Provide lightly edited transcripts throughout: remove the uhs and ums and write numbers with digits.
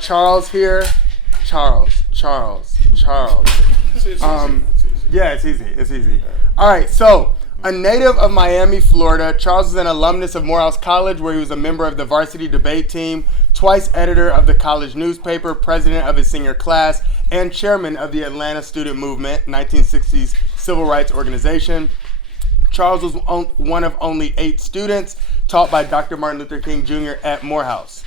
Charles here. Charles. Yeah, it's easy. All right, so a native of Miami, Florida, Charles is an alumnus of Morehouse College, where he was a member of the varsity debate team, twice editor of the college newspaper, president of his senior class, and chairman of the Atlanta Student Movement, 1960s civil rights organization. Charles was one of only 8 students taught by Dr. Martin Luther King Jr. at Morehouse.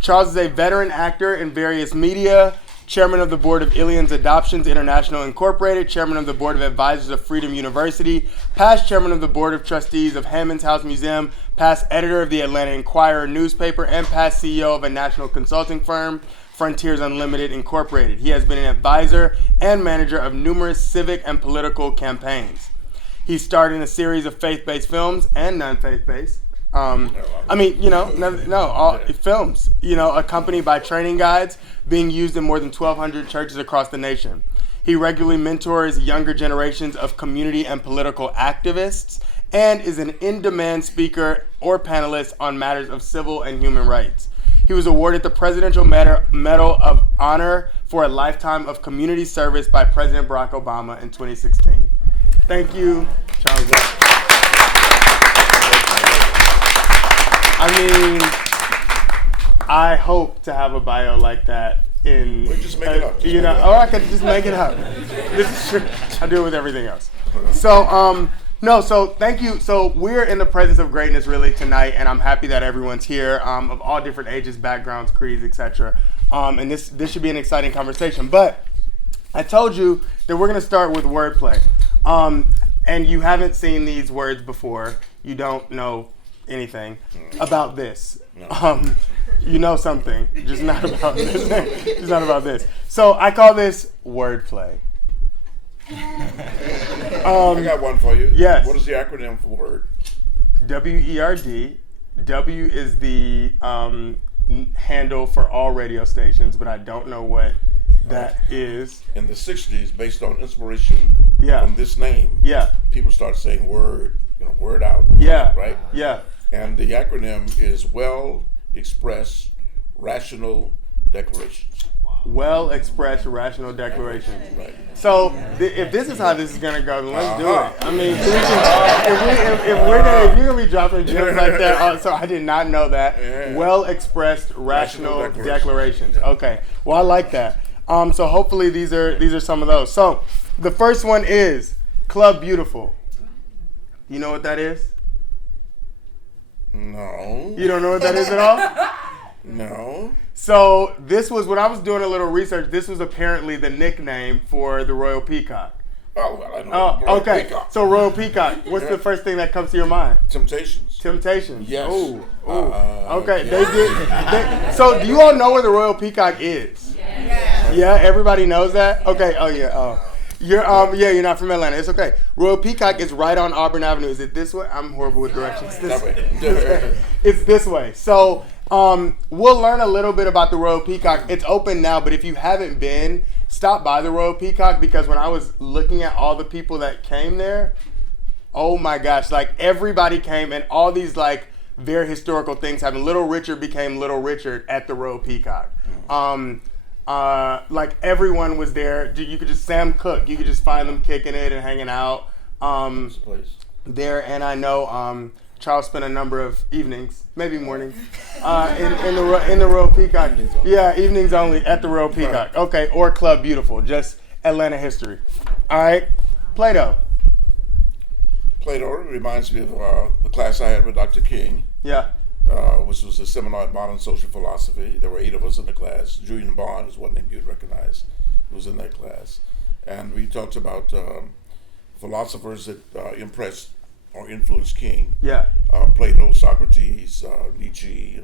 Charles is a veteran actor in various media, chairman of the board of Aliens Adoptions International Incorporated, chairman of the board of advisors of Freedom University, past chairman of the board of trustees of Hammond's House Museum, past editor of the Atlanta Inquirer newspaper, and past CEO of a national consulting firm, Frontiers Unlimited Incorporated. He has been an advisor and manager of numerous civic and political campaigns. He starred in a series of faith-based films and non-faith-based. Films, accompanied by training guides being used in more than 1,200 churches across the nation. He regularly mentors younger generations of community and political activists and is an in-demand speaker or panelist on matters of civil and human rights. He was awarded the Presidential Medal of Honor for a lifetime of community service by President Barack Obama in 2016. Thank you, Charles. I hope to have a bio like that in. We just make it up. Or I could just make it up. This is true. I do it with everything else. So, so thank you. So we're in the presence of greatness really tonight, and I'm happy that everyone's here, of all different ages, backgrounds, creeds, etc. And this should be an exciting conversation. But I told you that we're going to start with wordplay. And you haven't seen these words before. You don't know anything about this. No. You know something, just not about this. Just not about this. So I call this wordplay. I got one for you. Yes. What is the acronym for word? WERD. W is the handle for all radio stations, but I don't know what that is. In the 60s, based on inspiration from this name, people start saying word, word out. Yeah. Right? Yeah. And the acronym is Well Expressed Rational Declarations. Well expressed rational declarations. Right. So if this is how this is gonna go, then let's do it. I mean, if you're gonna be dropping gems like that, so I did not know that. Yeah. Well expressed rational declarations. Okay. Well, I like that. So hopefully these are some of those. So the first one is Club Beautiful. You know what that is? No. You don't know what that is at all? No. So this was, when I was doing a little research, this was apparently the nickname for the Royal Peacock. Oh, well, I know. Okay. Peacock. So Royal Peacock, what's the first thing that comes to your mind? Temptations. Yes. Yes. Ooh. Okay. Yeah. They did. So do you all know where the Royal Peacock is? Yes. Yeah. Everybody knows that. Okay. Oh yeah. Oh. You're you're not from Atlanta. It's okay. Royal Peacock is right on Auburn Avenue. Is it this way? I'm horrible with directions. This way. It's this way. So we'll learn a little bit about the Royal Peacock. It's open now, but if you haven't been, stop by the Royal Peacock, because when I was looking at all the people that came there, oh my gosh, like everybody came, and all these like very historical things happened. Little Richard became Little Richard at the Royal Peacock. Like everyone was there. You could just Sam Cooke. You could just find them kicking it and hanging out there. And I know Charles spent a number of evenings, maybe mornings, in the Royal Peacock. Yeah, evenings only at the Royal Peacock. Okay, or Club Beautiful, just Atlanta history. All right, Plato. Plato reminds me of the class I had with Dr. King. Yeah. Which was a seminar in modern social philosophy. There were 8 of us in the class. Julian Bond is one name you'd recognize, who was in that class. And we talked about philosophers that impressed or influenced King. Yeah. Plato, Socrates, Nietzsche,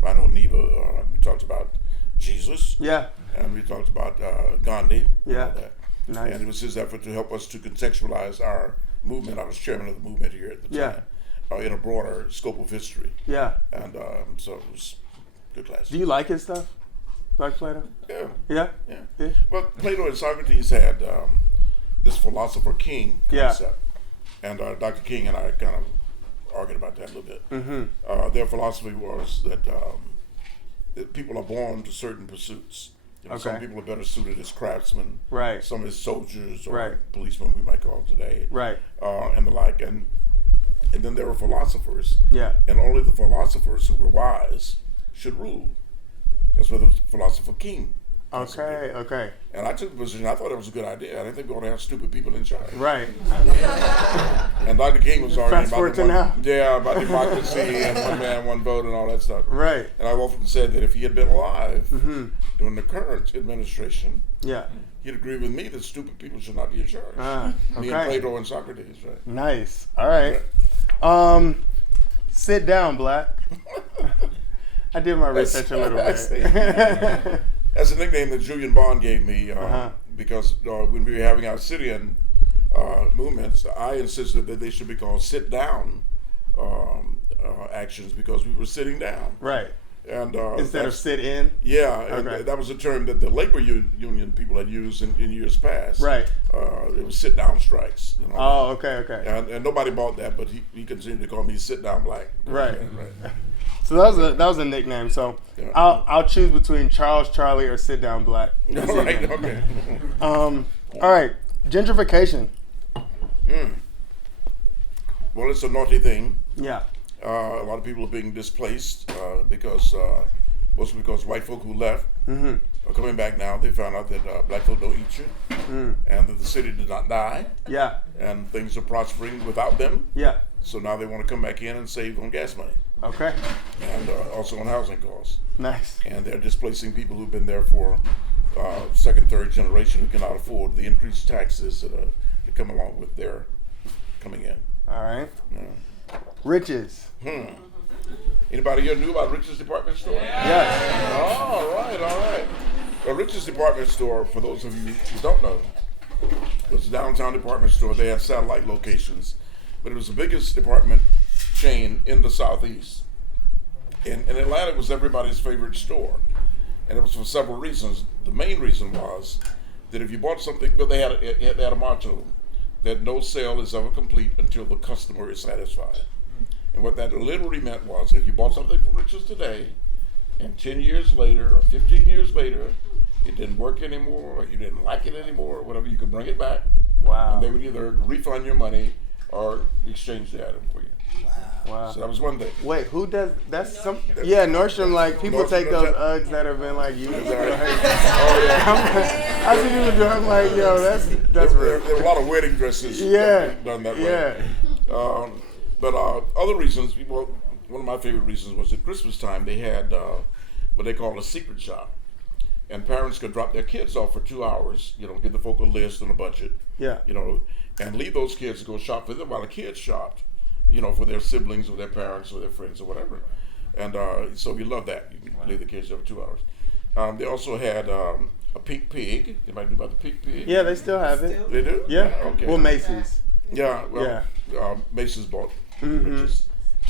Reinhold Niebuhr. We talked about Jesus. Yeah. And we talked about Gandhi. Yeah. And all that. Nice. And it was his effort to help us to contextualize our movement. I was chairman of the movement here at the time. In a broader scope of history. Yeah. And so it was a good class. Do you like his stuff? Like Plato? Yeah. Yeah? Yeah. Well, Plato and Socrates had this philosopher king concept. And Dr. King and I kind of argued about that a little bit. Mm-hmm. Their philosophy was that people are born to certain pursuits. Some Okay. people are better suited as craftsmen. Right. Some as soldiers or Right. policemen, we might call them today. Right. And the like. And then there were philosophers. Yeah. And only the philosophers who were wise should rule. That's where the philosopher king. Okay. And I took the position, I thought it was a good idea. I didn't think we ought to have stupid people in charge. Right. And Dr. King was arguing Fast forward to now. about democracy and one man, one vote and all that stuff. Right. And I've often said that if he had been alive Mm-hmm. during the current administration, Yeah. he'd agree with me that stupid people should not be in charge. Me and Okay. Plato and Socrates, right? Nice. All right. Sit down, Black. I did my research a little bit. That's a nickname that Julian Bond gave me because when we were having our sit-in movements, I insisted that they should be called sit-down actions because we were sitting down. Right. And Instead of sit in. Yeah, and Okay. that was a term that the labor union people had used in years past. Right. It was sit-down strikes. Oh, okay. And nobody bought that, but he continued to call me sit-down black. Right. Right. So that was a nickname. So Yeah. I'll choose between Charles Charlie or Sit Down Black. All right. Okay. All right. Gentrification. Well, it's a naughty thing. Yeah. A lot of people are being displaced because mostly because white folk who left are coming back now. They found out that black folk don't eat you, and that the city did not die, Yeah. and things are prospering without them. Yeah. So now they want to come back in and save on gas money Okay. and also on housing costs. Nice. And they're displacing people who've been there for second, third generation who cannot afford the increased taxes that come along with their coming in. All right. Yeah. Riches. Anybody here knew about Rich's Department Store? Yes. All right. The Rich's Department Store, for those of you who don't know, was a downtown department store. They had satellite locations, but it was the biggest department chain in the Southeast. And Atlanta was everybody's favorite store. And it was for several reasons. The main reason was that if you bought something, well, they had a motto that no sale is ever complete until the customer is satisfied. And what that literally meant was that if you bought something from Rich's today, and 10 years later or 15 years later, it didn't work anymore, or you didn't like it anymore, or whatever, you could bring it back. Wow. And they would either refund your money or exchange the item for you. Wow. So that was one thing. Wait, who does? That's some. Yeah, Nordstrom. Like people Nordstrom take does those that. Uggs that have been like used. Oh, yeah. I see people do. I'm like, yo, that's There real. were a lot of wedding dresses Yeah. done that way. Yeah. But other reasons, well, one of my favorite reasons was at Christmas time they had what they call a secret shop. And parents could drop their kids off for 2 hours, give the folk a list and a budget, Yeah. and leave those kids to go shop for them while the kids shopped, for their siblings or their parents or their friends or whatever. And so we love that. You can leave the kids there for 2 hours. They also had a pink pig. Anybody knew about the pink pig? Yeah, they still have it. They do? Yeah. Okay. Well, Macy's. Yeah, well, Macy's bought Rich's.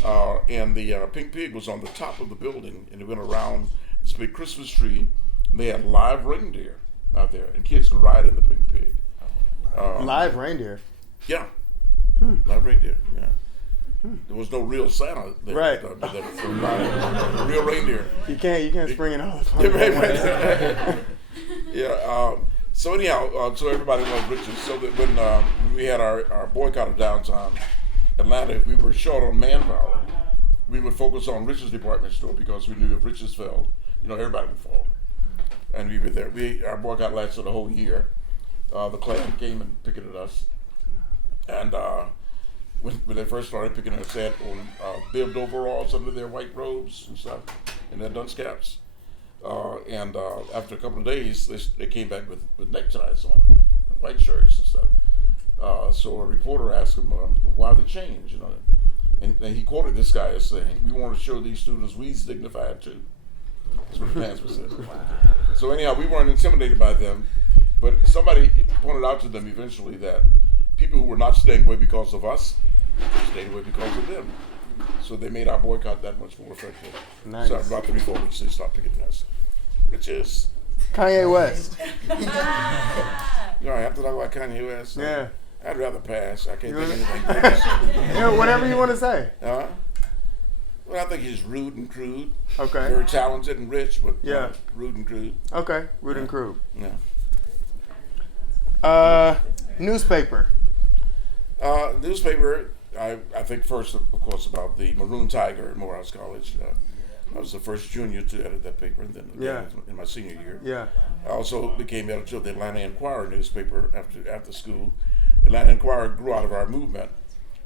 And the pink pig was on the top of the building, and it went around this big Christmas tree, and they had live reindeer out there, and kids could ride in the pink pig. Live reindeer. Yeah, live reindeer, yeah. There was no real Santa there. Right. But there was real reindeer. You can't spring it all. Yeah, right. Yeah. So anyhow, so everybody loved Rich's. So that when we had our boycott of downtown Atlanta, if we were short on manpower, we would focus on Rich's department store because we knew if Rich's fell, everybody would fall. And we were there. Our boycott lasted a whole year. The Klan came and picketed us, and when they first started picking us, they had on bibbed overalls under their white robes and stuff, and their dunce caps. And after a couple of days, they came back with neckties on, and white shirts and stuff. So a reporter asked him why the change, and he quoted this guy as saying, "We want to show these students we's dignified too." That's what the pants was saying. So anyhow, we weren't intimidated by them, but somebody pointed out to them eventually that people who were not staying away because of us stayed away because of them. So they made our boycott that much more effective. Nice. So about 3-4 weeks they stopped picking us. Which is Kanye West. I have to talk about Kanye West. Yeah. I'd rather pass. I can't think of anything. Whatever you want to say. Well, I think he's rude and crude. Okay. Very talented and rich, but Yeah. Rude and crude. Okay, rude and crude. Yeah. Newspaper. Newspaper. I think first, of course, about the Maroon Tiger at Morehouse College. I was the first junior to edit that paper, and then again in my senior year. Yeah. I also became editor of the Atlanta Inquirer newspaper after school. The Atlanta Inquirer grew out of our movement,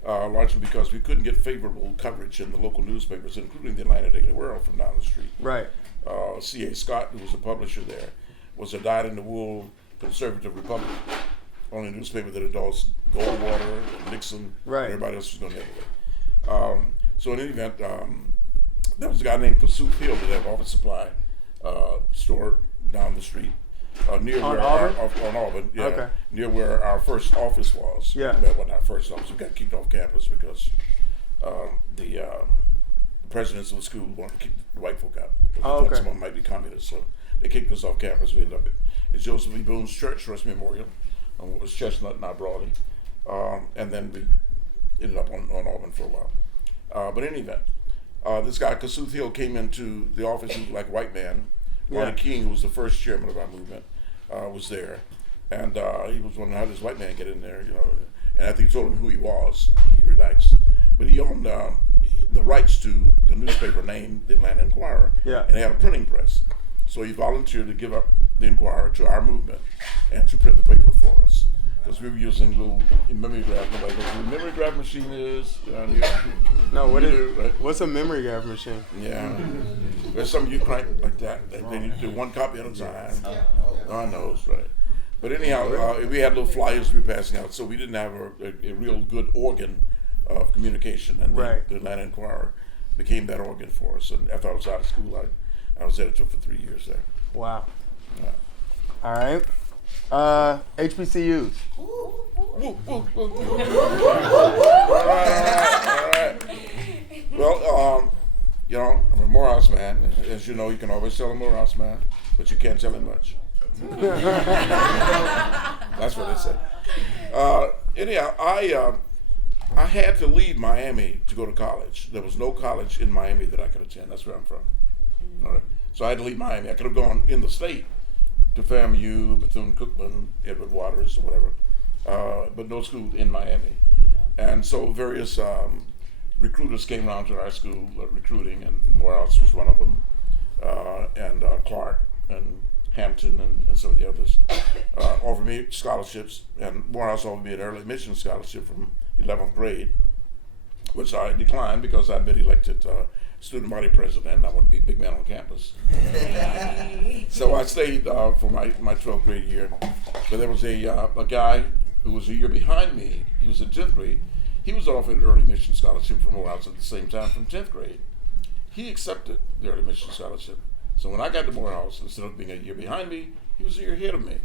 largely because we couldn't get favorable coverage in the local newspapers, including the Atlanta Daily World from down the street. Right. C.A. Scott, who was the publisher there, was a dyed-in-the-wool conservative Republican. Only newspaper that endorsed Goldwater, Nixon, right. Everybody else was going the other way. So in any event, there was a guy named Kasuth Hill that had an office supply store down the street. Near on where Auburn? On Auburn, yeah. Okay. Near where our first office was. Yeah. Well, not our first office. We got kicked off campus because the presidents of the school wanted to kick the white folk out. They thought someone might be communist, so they kicked us off campus. We ended up at Joseph E. Boone's Church Trust Memorial on what was Chestnut, not Brawley. And then we ended up on Auburn for a while. But in any event, this guy, Kasuth Hill, came into the office. He was like a white man. Ronnie King, who was the first chairman of our movement, was there. And he was wondering, how does this white man get in there, you know? And after he told him who he was, he relaxed. But he owned the rights to the newspaper named the Atlanta Inquirer. Yeah. And they had a printing press. So he volunteered to give up the Inquirer to our movement and to print the paper for us. Because we were using little mimeograph. Nobody knows what a mimeograph machine is around here. No, Right? what's a memory graph machine? Yeah. There's something you crank like that. They need to do one copy at a time. God knows, right? But anyhow, we had little flyers we were passing out, so we didn't have a real good organ of communication. And the Atlanta Inquirer became that organ for us. And after I was out of school, I was editor for 3 years there. Wow. Yeah. All right. HBCUs. All right. Well, you know, I'm a Morehouse man. As you know, you can always tell a Morehouse man, but you can't tell him much. That's what they say. Anyhow, I had to leave Miami to go to college. There was no college in Miami that I could attend. That's where I'm from. All right. So I had to leave Miami. I could have gone in the state to FAMU, Bethune-Cookman, Edward Waters, or whatever, but no school in Miami. And so various recruiters came around to our school recruiting, and Morehouse was one of them, and Clark and Hampton and some of the others offered me scholarships, and Morehouse offered me an early admission scholarship from 11th grade, which I declined because I'd been elected student body president, and I wanted to be a big man on campus. So I stayed for my 12th grade year. But there was a guy who was a year behind me. He was in 10th grade. He was offered an early admission scholarship from Morehouse at the same time from 10th grade. He accepted the early admission scholarship. So when I got to Morehouse, instead of being a year behind me, he was a year ahead of me.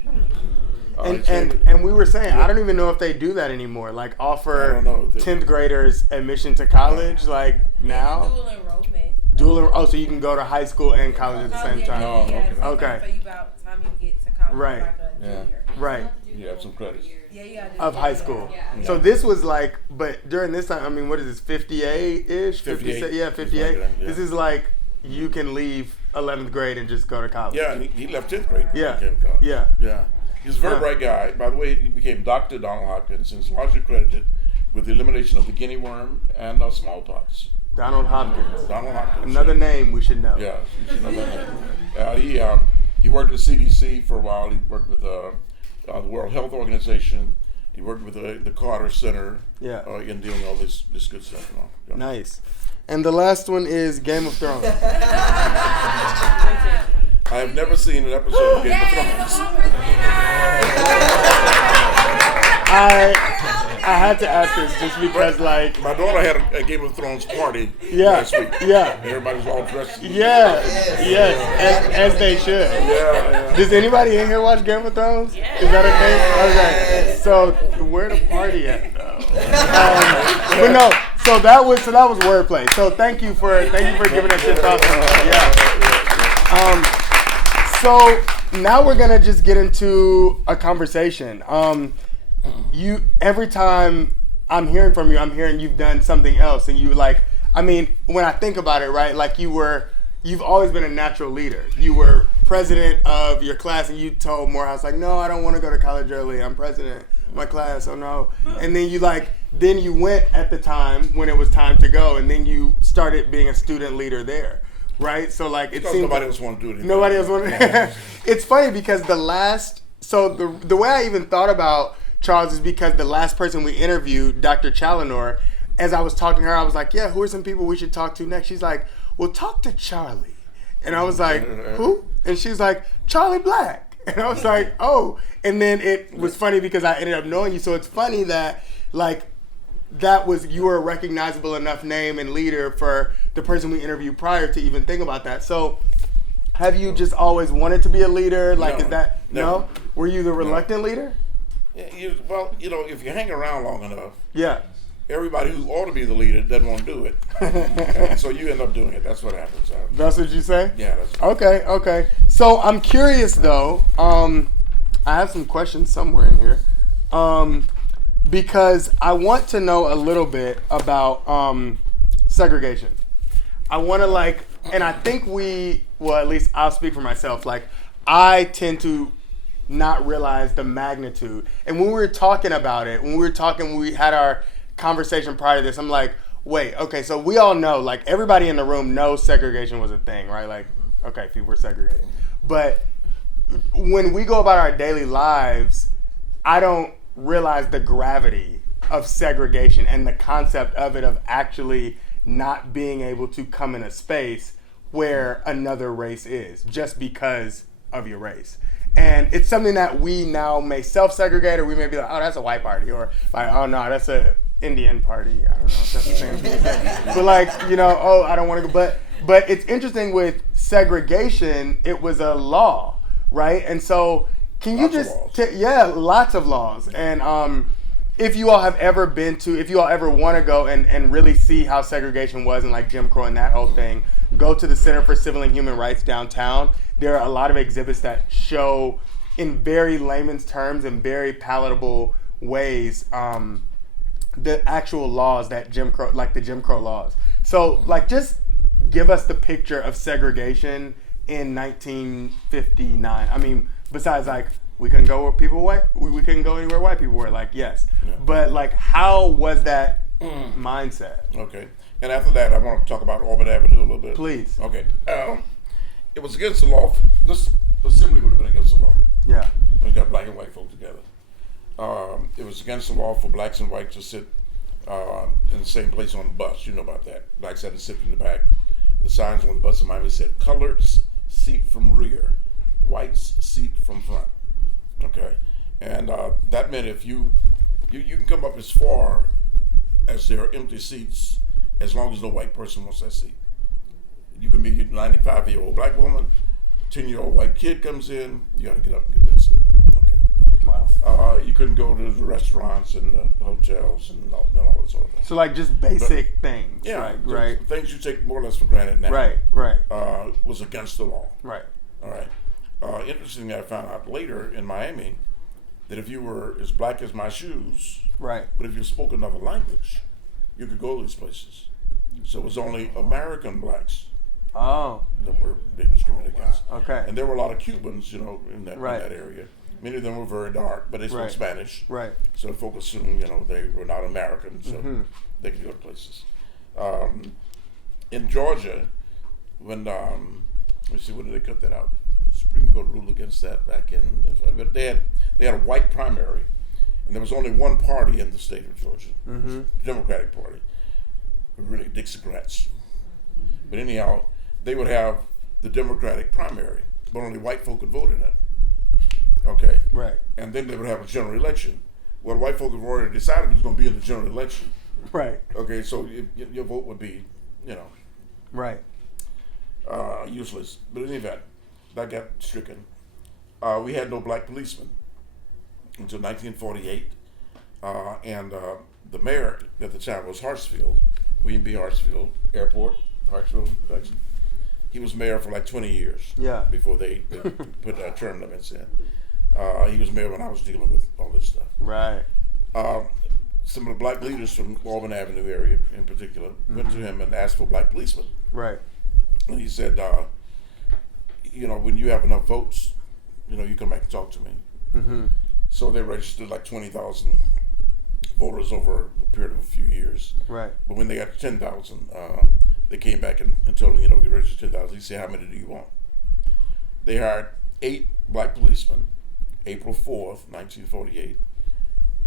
And we were saying, I don't even know if they do that anymore. Like offer 10th graders admission to college, like now. Dual enrollment. So you can go to high school and college at the same time. Okay. So you about time you get to college, right? Like a junior. Right. You have some credits. Yeah, you gotta do of high school. Yeah. So this was like, but during this time, I mean, what is this? 58-ish? 58. Yeah, 58. Yeah. This is like you can leave 11th grade and just go to college. Yeah, and he left 10th grade. Yeah. He came to college. Yeah. He's a very bright guy. By the way, he became Dr. Donald Hopkins and is largely credited with the elimination of the guinea worm and smallpox. Donald Hopkins. Donald Hopkins. Another name we should know. Yeah, you should know that name. He worked at CDC for a while. He worked with the World Health Organization. He worked with the Carter Center. Yeah. In doing all this good stuff and all. Yeah. Nice. And the last one is Game of Thrones. I have never seen an episode of Game of Thrones. I had to ask this just because, like, my daughter had a Game of Thrones party last week. Yeah. Everybody was all dressed. Yes, as they should. Yeah. Does anybody in here watch Game of Thrones? Yeah. Is that a thing? Okay. So where the party at though? But no. So that was wordplay. So thank you for giving us your thoughts on that. Yeah. So now we're gonna just get into a conversation. You every time I'm hearing from you, I'm hearing you've done something else, and you like I mean, when I think about it, right, like you've always been a natural leader. You were president of your class, and you told Morehouse, like, no, I don't want to go to college early. I'm president of my class, oh no. And then then you went at the time when it was time to go, and then you started being a student leader there, right? So like it seems nobody else wanted to do it. Nobody else wanted. It's funny because the way I even thought about Charles is because the last person we interviewed, Dr. Challenor, as I was talking to her, I was like, yeah, who are some people we should talk to next? She's like, well, talk to Charlie. And I was like, who? And she's like, Charlie Black. And I was like, oh. And then it was funny because I ended up knowing you. So it's funny that you were a recognizable enough name and leader for the person we interviewed prior to even think about that. So have you just always wanted to be a leader? Like, No, is that, no? Were you the reluctant leader? Yeah, well, if you hang around long enough, Yeah. everybody who ought to be the leader doesn't want to do it. And so you end up doing it. That's what happens. That's what you say? Yeah. That's Okay. So I'm curious though. I have some questions somewhere in here. Because I want to know a little bit about segregation. I want to and I think at least I'll speak for myself. Like, I tend to not realize the magnitude. And when we were talking about it, we had our conversation prior to this, I'm like, wait, okay, so we all know, like, everybody in the room knows segregation was a thing, right? Like, okay, people were segregated. But when we go about our daily lives, I don't realize the gravity of segregation and the concept of it, of actually not being able to come in a space where another race is just because of your race. And it's something that we now may self-segregate, or we may be like, oh, that's a white party, or like, oh no, that's a Indian party. I don't know if that's the same thing. But like, oh, I don't want to go. But it's interesting with segregation, it was a law, right? And so can you lots of laws. And if you all ever want to go and really see how segregation was and like Jim Crow and that whole thing, go to the Center for Civil and Human Rights downtown. There are a lot of exhibits that show in very layman's terms and very palatable ways the actual laws that Jim Crow laws. So like, just give us the picture of segregation in 1959. I mean, besides like, we couldn't go where we couldn't go anywhere white people were, like, yes. Yeah. But like, how was that mindset? Okay. And after that, I want to talk about Auburn Avenue a little bit. Please. Okay. It was against the law. This assembly would have been against the law. Yeah. We got black and white folk together. It was against the law for blacks and whites to sit in the same place on the bus. You know about that. Blacks had to sit in the back. The signs on the bus in Miami said, "Coloreds seat from rear, whites seat from front." Okay. And that meant if you can come up as far as there are empty seats, as long as no white person wants that seat. You can be a 95-year-old black woman, 10-year-old white kid comes in, you got to get up and get that seat. Okay. Wow. You couldn't go to the restaurants and the hotels and all that sort of thing. So like, just basic things. Yeah. Right. Things you take more or less for granted now. Right. Was against the law. Right. All right. Interestingly, I found out later in Miami that if you were as black as my shoes, right, but if you spoke another language, you could go to these places. So it was only American blacks that were being discriminated against. Okay. And there were a lot of Cubans, in that area. Many of them were very dark, but they spoke Spanish. Right. So folk assumed, they were not Americans, so they could go to places. In Georgia, when let's see, when did they cut that out? The Supreme Court ruled against that back in. But they had a white primary, and there was only one party in the state of Georgia, the Democratic Party, really Dixiecrats. But anyhow, they would have the Democratic primary, but only white folk could vote in it. Okay. Right. And then they would have a general election. Well, white folk have already decided who's going to be in the general election. Right. Okay, so your vote would be, right, useless. But in any event, that got stricken. We had no black policemen until 1948, and the mayor at the time was Hartsfield, William B. Hartsfield Airport, Hartsfield, Texas. He was mayor for like 20 years. Yeah. Before they put term limits in. He was mayor when I was dealing with all this stuff. Right. some of the black leaders from Auburn Avenue area in particular went to him and asked for black policemen. Right. And he said, when you have enough votes, you come back and talk to me. Mm-hmm. So they registered like 20,000 voters over a period of a few years. Right. But when they got to 10,000, they came back and told him, we registered 10,000. He said, how many do you want? They hired 8 black policemen, April 4th, 1948.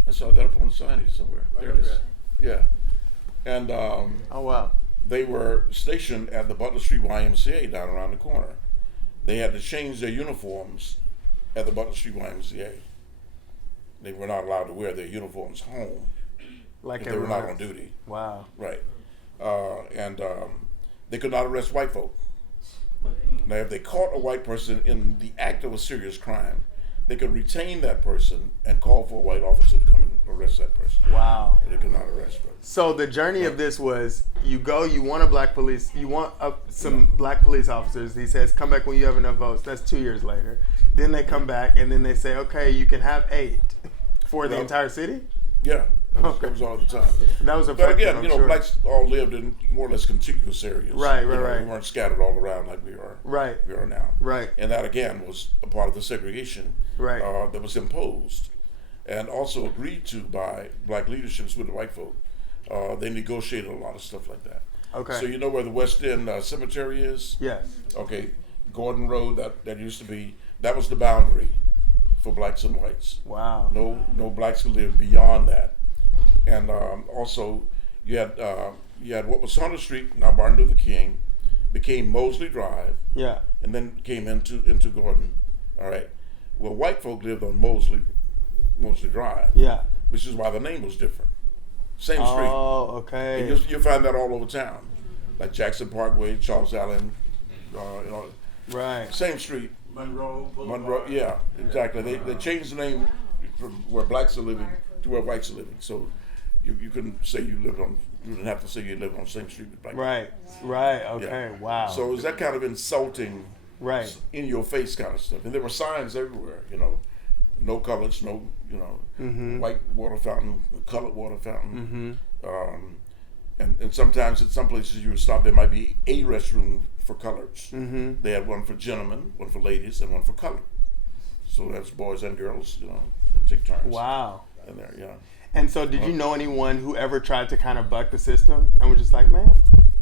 I saw that up on the sign here somewhere. There it is. Yeah. And Oh, wow. they were stationed at the Butler Street YMCA down around the corner. They had to change their uniforms at the Butler Street YMCA. They were not allowed to wear their uniforms home Like if they were not everyone on else. duty. Wow. Right. And they could not arrest white folk. Now, if they caught a white person in the act of a serious crime, they could retain that person and call for a white officer to come and arrest that person. Wow. But they could not arrest them. So the journey of this was you want some black police officers. He says, come back when you have enough votes. That's 2 years later. Then they come back and then they say, okay, you can have 8 for the Well, entire city? Yeah, that was all the time. That was a But effective, again, I'm sure. blacks all lived in more or less contiguous areas. Right. We weren't scattered all around like we are. Right. We are now. Right. And that again was a part of the segregation. Right. That was imposed, and also agreed to by black leaderships with the white folk. They negotiated a lot of stuff like that. Okay. So you know where the West End Cemetery is? Yes. Okay, Gordon Road. That used to be. That was the boundary for blacks and whites. Wow. No blacks could live beyond that. And also, you had what was Hunter Street, now Martin Luther King, became Mosley Drive, Yeah. and then came into Gordon. All right. Well, white folk lived on Mosley Drive, Yeah. which is why the name was different. Same street. Oh, And okay. you'll find that all over town, like Jackson Parkway, Charles Allen, Right. same street. Monroe Boulevard. Monroe, yeah, exactly. They changed the name from where blacks are living to where whites are living. So you couldn't say you didn't have to say you lived on the same street with black Right. Right. people. Okay. Yeah. Wow. So it was that kind of insulting, right. in your face kind of stuff. And there were signs everywhere, no colors, no, Mm-hmm. white water fountain, colored water fountain. Mm-hmm. And sometimes at some places you would stop, there might be a restroom for coloreds. Mm-hmm. They had one for gentlemen, one for ladies, and one for colored. So that's boys and girls, take turns. Wow. In there, yeah. And so, did you know anyone who ever tried to kind of buck the system and was just like, man,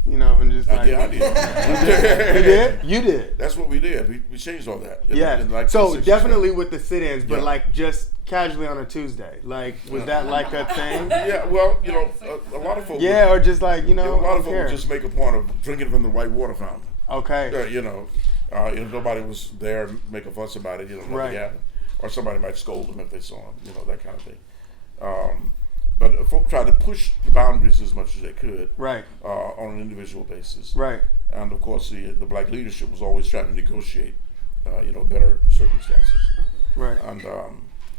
and just like, I did. You did? You did. That's what we did. We changed all that. Yeah. In like So 1960s. definitely with the sit-ins, but Yeah. like just casually on a Tuesday. Like, was that like a thing? Yeah. Well, a lot of folks. Yeah, or just like, a lot I of don't folks care. would just make a point of drinking from the white water fountain. Okay. Nobody was there to make a fuss about it. Nothing Right. happened. Or somebody might scold them if they saw them. That kind of thing. But folk tried to push the boundaries as much as they could. Right. On an individual basis. Right. And of course, the black leadership was always trying to negotiate, better circumstances. Right. And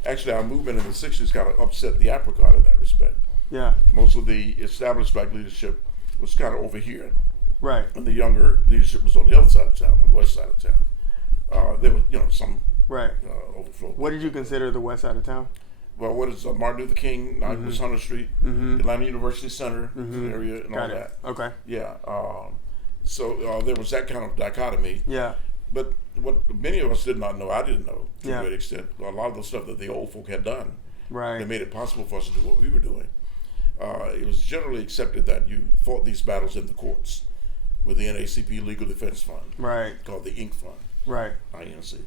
actually, our movement in the '60s kind of upset the apricot in that respect. Yeah. Most of the established black leadership was kind of over here, Right. and the younger leadership was on the other side of town, on the west side of town. There was, some Right. overflow. What did you consider the west side of town? Well, what is Martin Luther King, was Hunter Street, Atlanta University Center area, and all Got it. that. Okay. Yeah. So there was that kind of dichotomy. Yeah. But what many of us did not know, I didn't know to Yeah. a great extent, a lot of the stuff that the old folk had done, Right. that made it possible for us to do what we were doing. It was generally accepted that you fought these battles in the courts with the NAACP Legal Defense Fund, Right. called the Inc. Fund, Right. INC.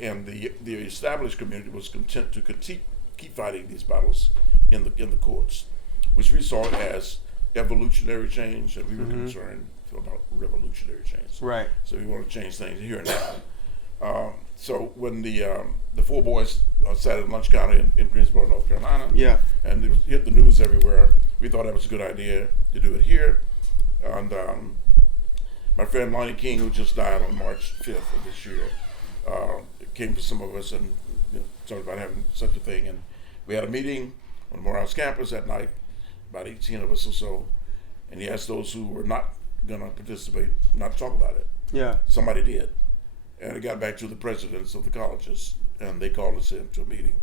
And the established community was content to keep fighting these battles in the courts, which we saw as evolutionary change, and we were concerned about revolutionary change. Right. So we want to change things here and now. So when the 4 boys sat at lunch counter in Greensboro, North Carolina, Yeah. and it hit the news everywhere, we thought that was a good idea to do it here. And my friend Lonnie King, who just died on March 5th of this year, came to some of us and talked about having such a thing. And we had a meeting on Morehouse campus that night, about 18 of us or so, and he asked those who were not going to participate not to talk about it. Yeah. Somebody did. And it got back to the presidents of the colleges, and they called us in to a meeting.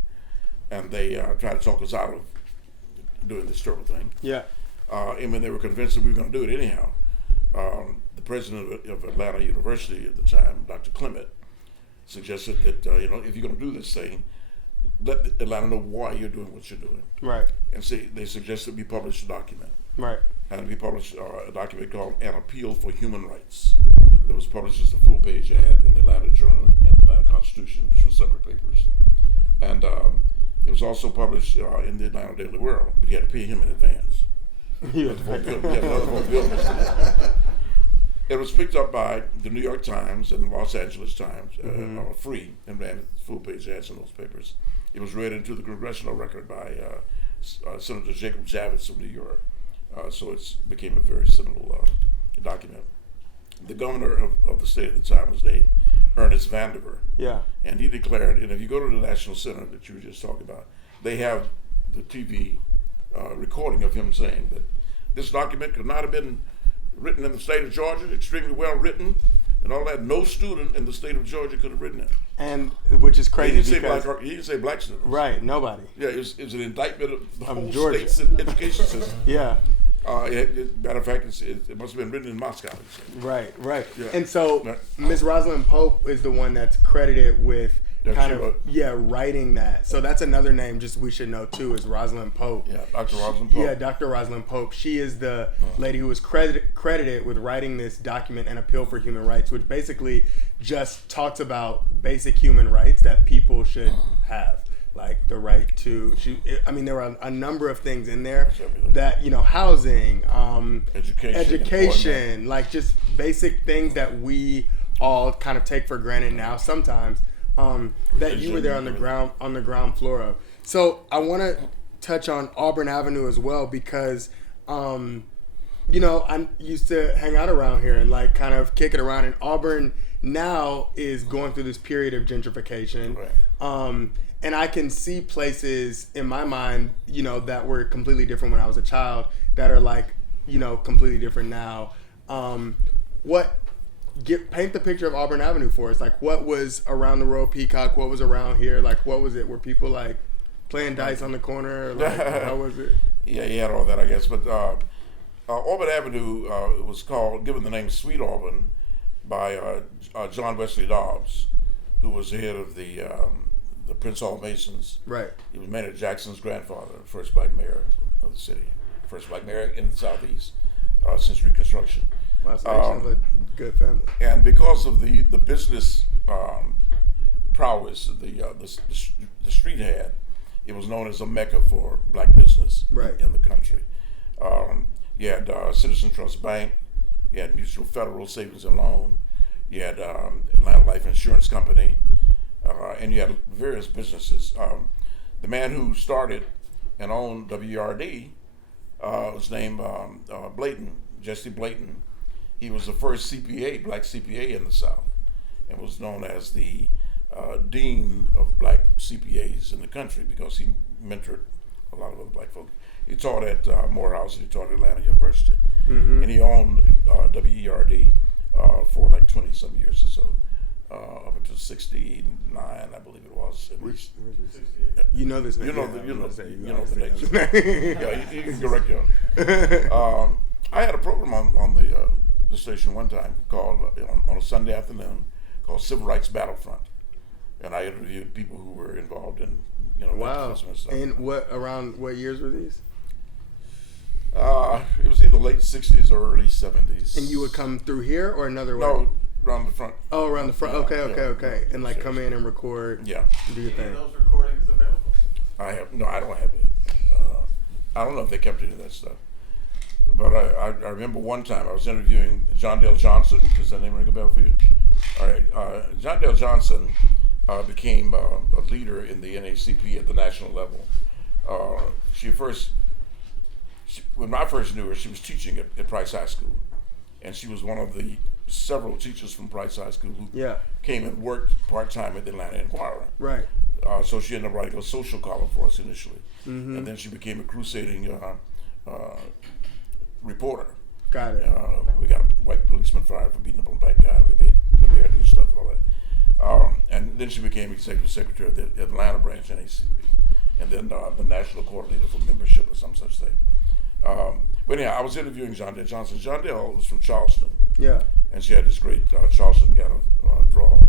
And they tried to talk us out of doing this terrible thing. Yeah. And when they were convinced that we were going to do it anyhow, the president of Atlanta University at the time, Dr. Clement, suggested that if you're going to do this thing, let Atlanta know why you're doing what you're doing. Right. And see, they suggested we publish a document. Right. And we published a document called An Appeal for Human Rights. That was published as a full-page ad in the Atlanta Journal and the Atlanta Constitution, which were separate papers. And it was also published in the Atlanta Daily World, but you had to pay him in advance. It was picked up by the New York Times and the Los Angeles Times, free, and ran full-page ads in those papers. It was read into the congressional record by Senator Jacob Javits of New York. So it became a very seminal document. The governor of the state at the time was named Ernest Vandiver. Yeah. And he declared, and if you go to the National Center that you were just talking about, they have the TV recording of him saying that this document could not have been written in the state of Georgia, extremely well written, and all that. No student in the state of Georgia could have written it. And which is crazy he didn't say black students. Right, nobody. Yeah, it was an indictment of the whole Georgia. state's education system. Yeah. Matter of fact, it must have been written in Moscow. Right. Yeah. And so Ms. Rosalind Pope is the one that's credited with writing that. So that's another name just we should know too, is Rosalind Pope. Yeah, Dr. Rosalind Pope. Yeah, Dr. Rosalind Pope. She is the lady who was credited with writing this document, An Appeal for Human Rights, which basically just talks about basic human rights that people should have. Like the right to there were a number of things in there that, housing, education, like just basic things that we all kind of take for granted now sometimes, that you were there on the ground floor of. So I want to touch on Auburn Avenue as well, because I used to hang out around here and like kind of kick it around, and Auburn now is going through this period of gentrification. Right. And I can see places in my mind, that were completely different when I was a child that are like, completely different now. Paint the picture of Auburn Avenue for us. Like, what was around the Royal Peacock? What was around here? Like, what was it? Were people like playing dice on the corner? Like, how was it? Yeah, you had all that, I guess. But Auburn Avenue was given the name Sweet Auburn by John Wesley Dobbs, who was the head of the Prince Hall Masons. Right. He was Maynard Jackson's grandfather, first black mayor of the city, first black mayor in the Southeast since Reconstruction. Wow, so a good family. And because of the business prowess the street had, it was known as a mecca for black business in the country. You had Citizen Trust Bank, you had Mutual Federal Savings and Loan, you had Atlanta Life Insurance Company, and you had various businesses. The man who started and owned WRD was named Blayton, Jesse Blayton. He was the first CPA, black CPA in the South, and was known as the dean of black CPAs in the country because he mentored a lot of other black folks. He taught at Morehouse, he taught at Atlanta University, and he owned WERD for like 20-some years or so. Up until 69, I believe it was. You know this name. You know the next. Yeah, you can correct you. I had a program on the station one time called on a Sunday afternoon called Civil Rights Battlefront, and I interviewed people who were involved in wow. And what years were these? It was either late 60s or early 70s. And you would come through here or another way? No, around the front. Oh, around the front. Okay. And like come in and record. Yeah. Do your thing. Are those recordings available? I don't have any. I don't know if they kept any of that stuff. But I remember one time I was interviewing John Dale Johnson. Does that name ring a bell for you? All right. John Dale Johnson became a leader in the NAACP at the national level. When I first knew her, she was teaching at Price High School. And she was one of the several teachers from Price High School who came and worked part-time at the Atlanta Inquirer. Right. So she ended up writing a social column for us initially. Mm-hmm. And then she became a crusading reporter. Got it. We got a white policeman fired for beating up on a black guy. We made the mayor do stuff and all that. And then she became executive secretary of the Atlanta branch NAACP. and then the national coordinator for membership or some such thing. But anyhow, I was interviewing John Dale Johnson. John Dale was from Charleston. Yeah. And she had this great Charleston kind of draw.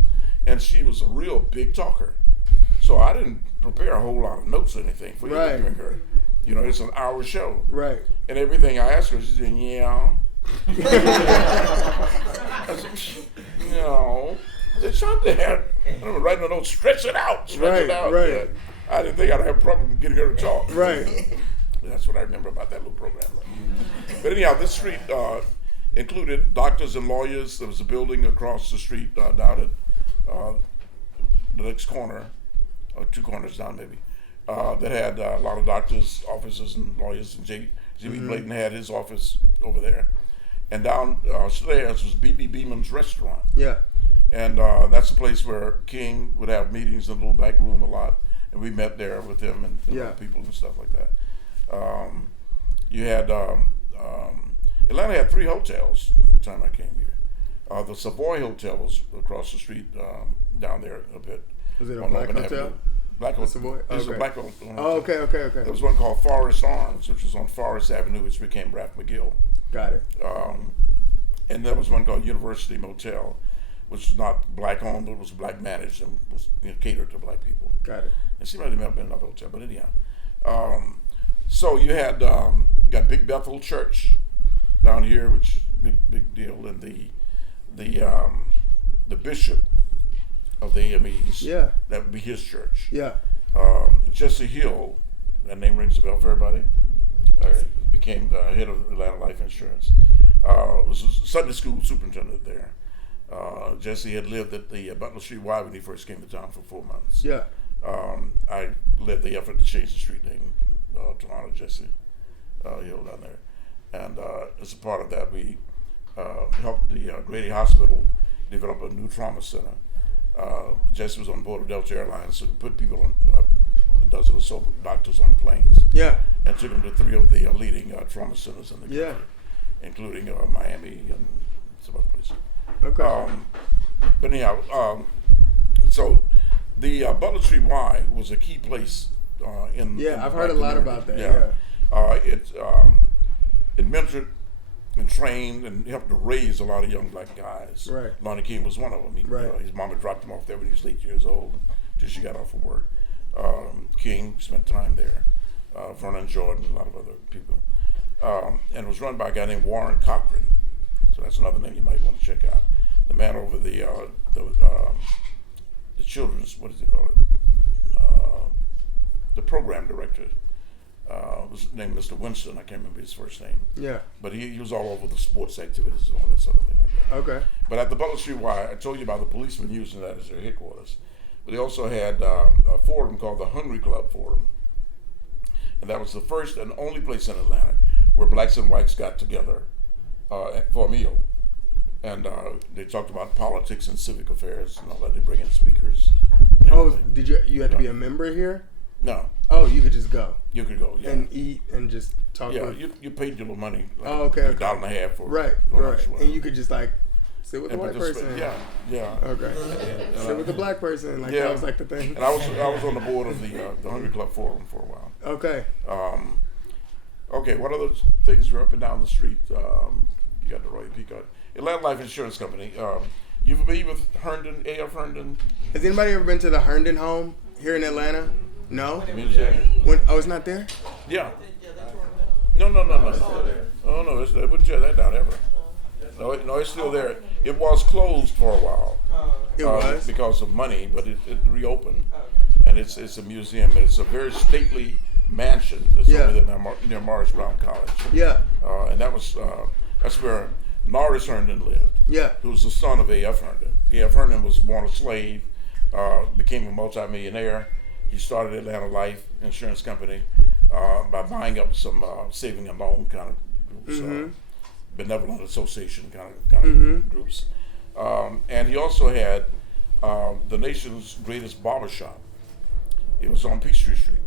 And she was a real big talker. So I didn't prepare a whole lot of notes or anything for interviewing her. You know, it's an hour show. Right. And everything I asked her, she said, yeah. I said, no. I said, John Dale, I was writing a note, stretch it out. Right. Yeah. I didn't think I'd have a problem getting her to talk. Right. That's what I remember about that little program. But anyhow, this street included doctors and lawyers. There was a building across the street down at the next corner, or 2 corners down maybe, that had a lot of doctors, officers, and lawyers. And Jimmy Blayton had his office over there. And downstairs was B.B. Beeman's restaurant. Yeah. And that's a place where King would have meetings in a little back room a lot. And we met there with him and other people and stuff like that. You had Atlanta had 3 hotels the time I came here. The Savoy Hotel was across the street down there a bit. Was it a on black Auburn hotel? Avenue. Black The Savoy? It was Okay. a black hotel. Oh, okay. There was one called Forest Arms, which was on Forest Avenue, which became Ralph McGill. Got it. And there was one called University Motel, which was not black owned, but it was black managed and was catered to black people. Got it. And she might have been another hotel, but anyhow. So you had got Big Bethel Church down here, which big deal, and the bishop of the AMEs. Yeah. That would be his church. Yeah. Jesse Hill, that name rings a bell for everybody. Became the head of Atlanta Life Insurance. Was a Sunday school superintendent there. Jesse had lived at the Butler Street Y when he first came to town for 4 months. Yeah. I led the effort to change the street name to honor Jesse Hill down there. And as a part of that, we helped the Grady Hospital develop a new trauma center. Jesse was on board of Delta Airlines, so we put people on, a dozen or so doctors on planes. Yeah. And took them to 3 of the leading trauma centers in the country, Yeah. including Miami and some other places. Okay. But anyhow, so the Butler Street Y was a key place in Yeah, in I've the heard a black lot about community. that. It mentored and trained and helped to raise a lot of young black guys. Right. Lonnie King was one of them. Right. His mama dropped him off there when he was 8 years old until she got off from work. King spent time there. Vernon Jordan, a lot of other people. And it was run by a guy named Warren Cochran. So that's another name you might want to check out. The man over the children's, what is it called? The program director was named Mr. Winston. I can't remember his first name. Yeah. But he was all over the sports activities and all that sort of thing like that. Okay. But at the Butler Street Y, I told you about the policemen using that as their headquarters. But they also had a forum called the Hungry Club Forum. And that was the first and only place in Atlanta where blacks and whites got together for a meal. And they talked about politics and civic affairs and all that. They bring in speakers. Oh, did you had to be a member here? No. Oh, you could just go. You could go, yeah. And eat and just talk. Yeah, with... you paid your little money. Like okay. $1.50 for right. lunch, And you could just like sit with the and white person. Yeah. Okay. Sit with the black person. Like that was like the thing. And I was on the board of the Hungry Club Forum for a while. Okay. Okay, what other things are up and down the street? You got the Roy Peacock. Atlanta Life Insurance Company. You familiar with Herndon, A.F. Herndon? Has anybody ever been to the Herndon home here in Atlanta? No? Museum? It's not there? Yeah. No. Oh, no, they wouldn't tear that down ever. No, it's still there. It was closed for a while. It was? Because of money, but it reopened. And it's a museum, and it's a very stately mansion that's over there near Morris Brown College. Yeah. And that's where Norris Herndon lived. Yeah. Who was the son of A.F. Herndon. A.F. Herndon was born a slave, became a multimillionaire. He started Atlanta Life Insurance Company by buying up some saving and loan kind of groups, benevolent association kind of groups. And he also had the nation's greatest barbershop. It was on Peachtree Street.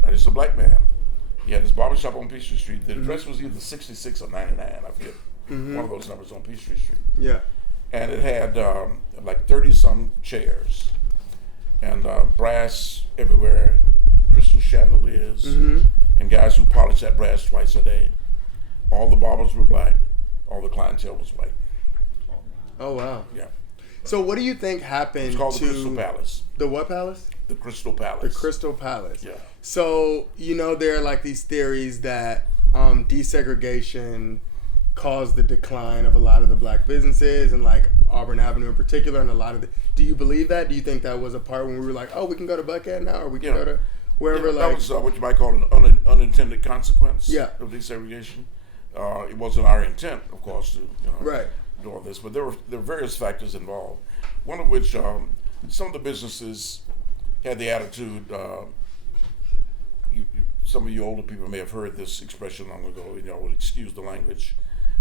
Now, this is a black man. He had his barbershop on Peachtree Street. The address was either 66 or 99, I forget. One of those numbers on Peachtree Street. Yeah. And it had like 30-some chairs and brass everywhere, crystal crystal chandeliers, and guys who polish that brass twice a day. All the barbers were black. All the clientele was white. Oh wow. Yeah. So what do you think happened It's called to the Crystal Palace. the what palace? The Crystal Palace. The Crystal Palace. Yeah. So there are like these theories that desegregation caused the decline of a lot of the black businesses and like Auburn Avenue in particular, and a lot of the. Do you believe that? Do you think that was a part when we were like, oh, we can go to Buckhead now, or we can go to wherever? Yeah, like that was what you might call an unintended consequence of desegregation. It wasn't our intent, of course, to do all this, but there were various factors involved. One of which, some of the businesses had the attitude. Some of you older people may have heard this expression long ago, and y'all will excuse the language.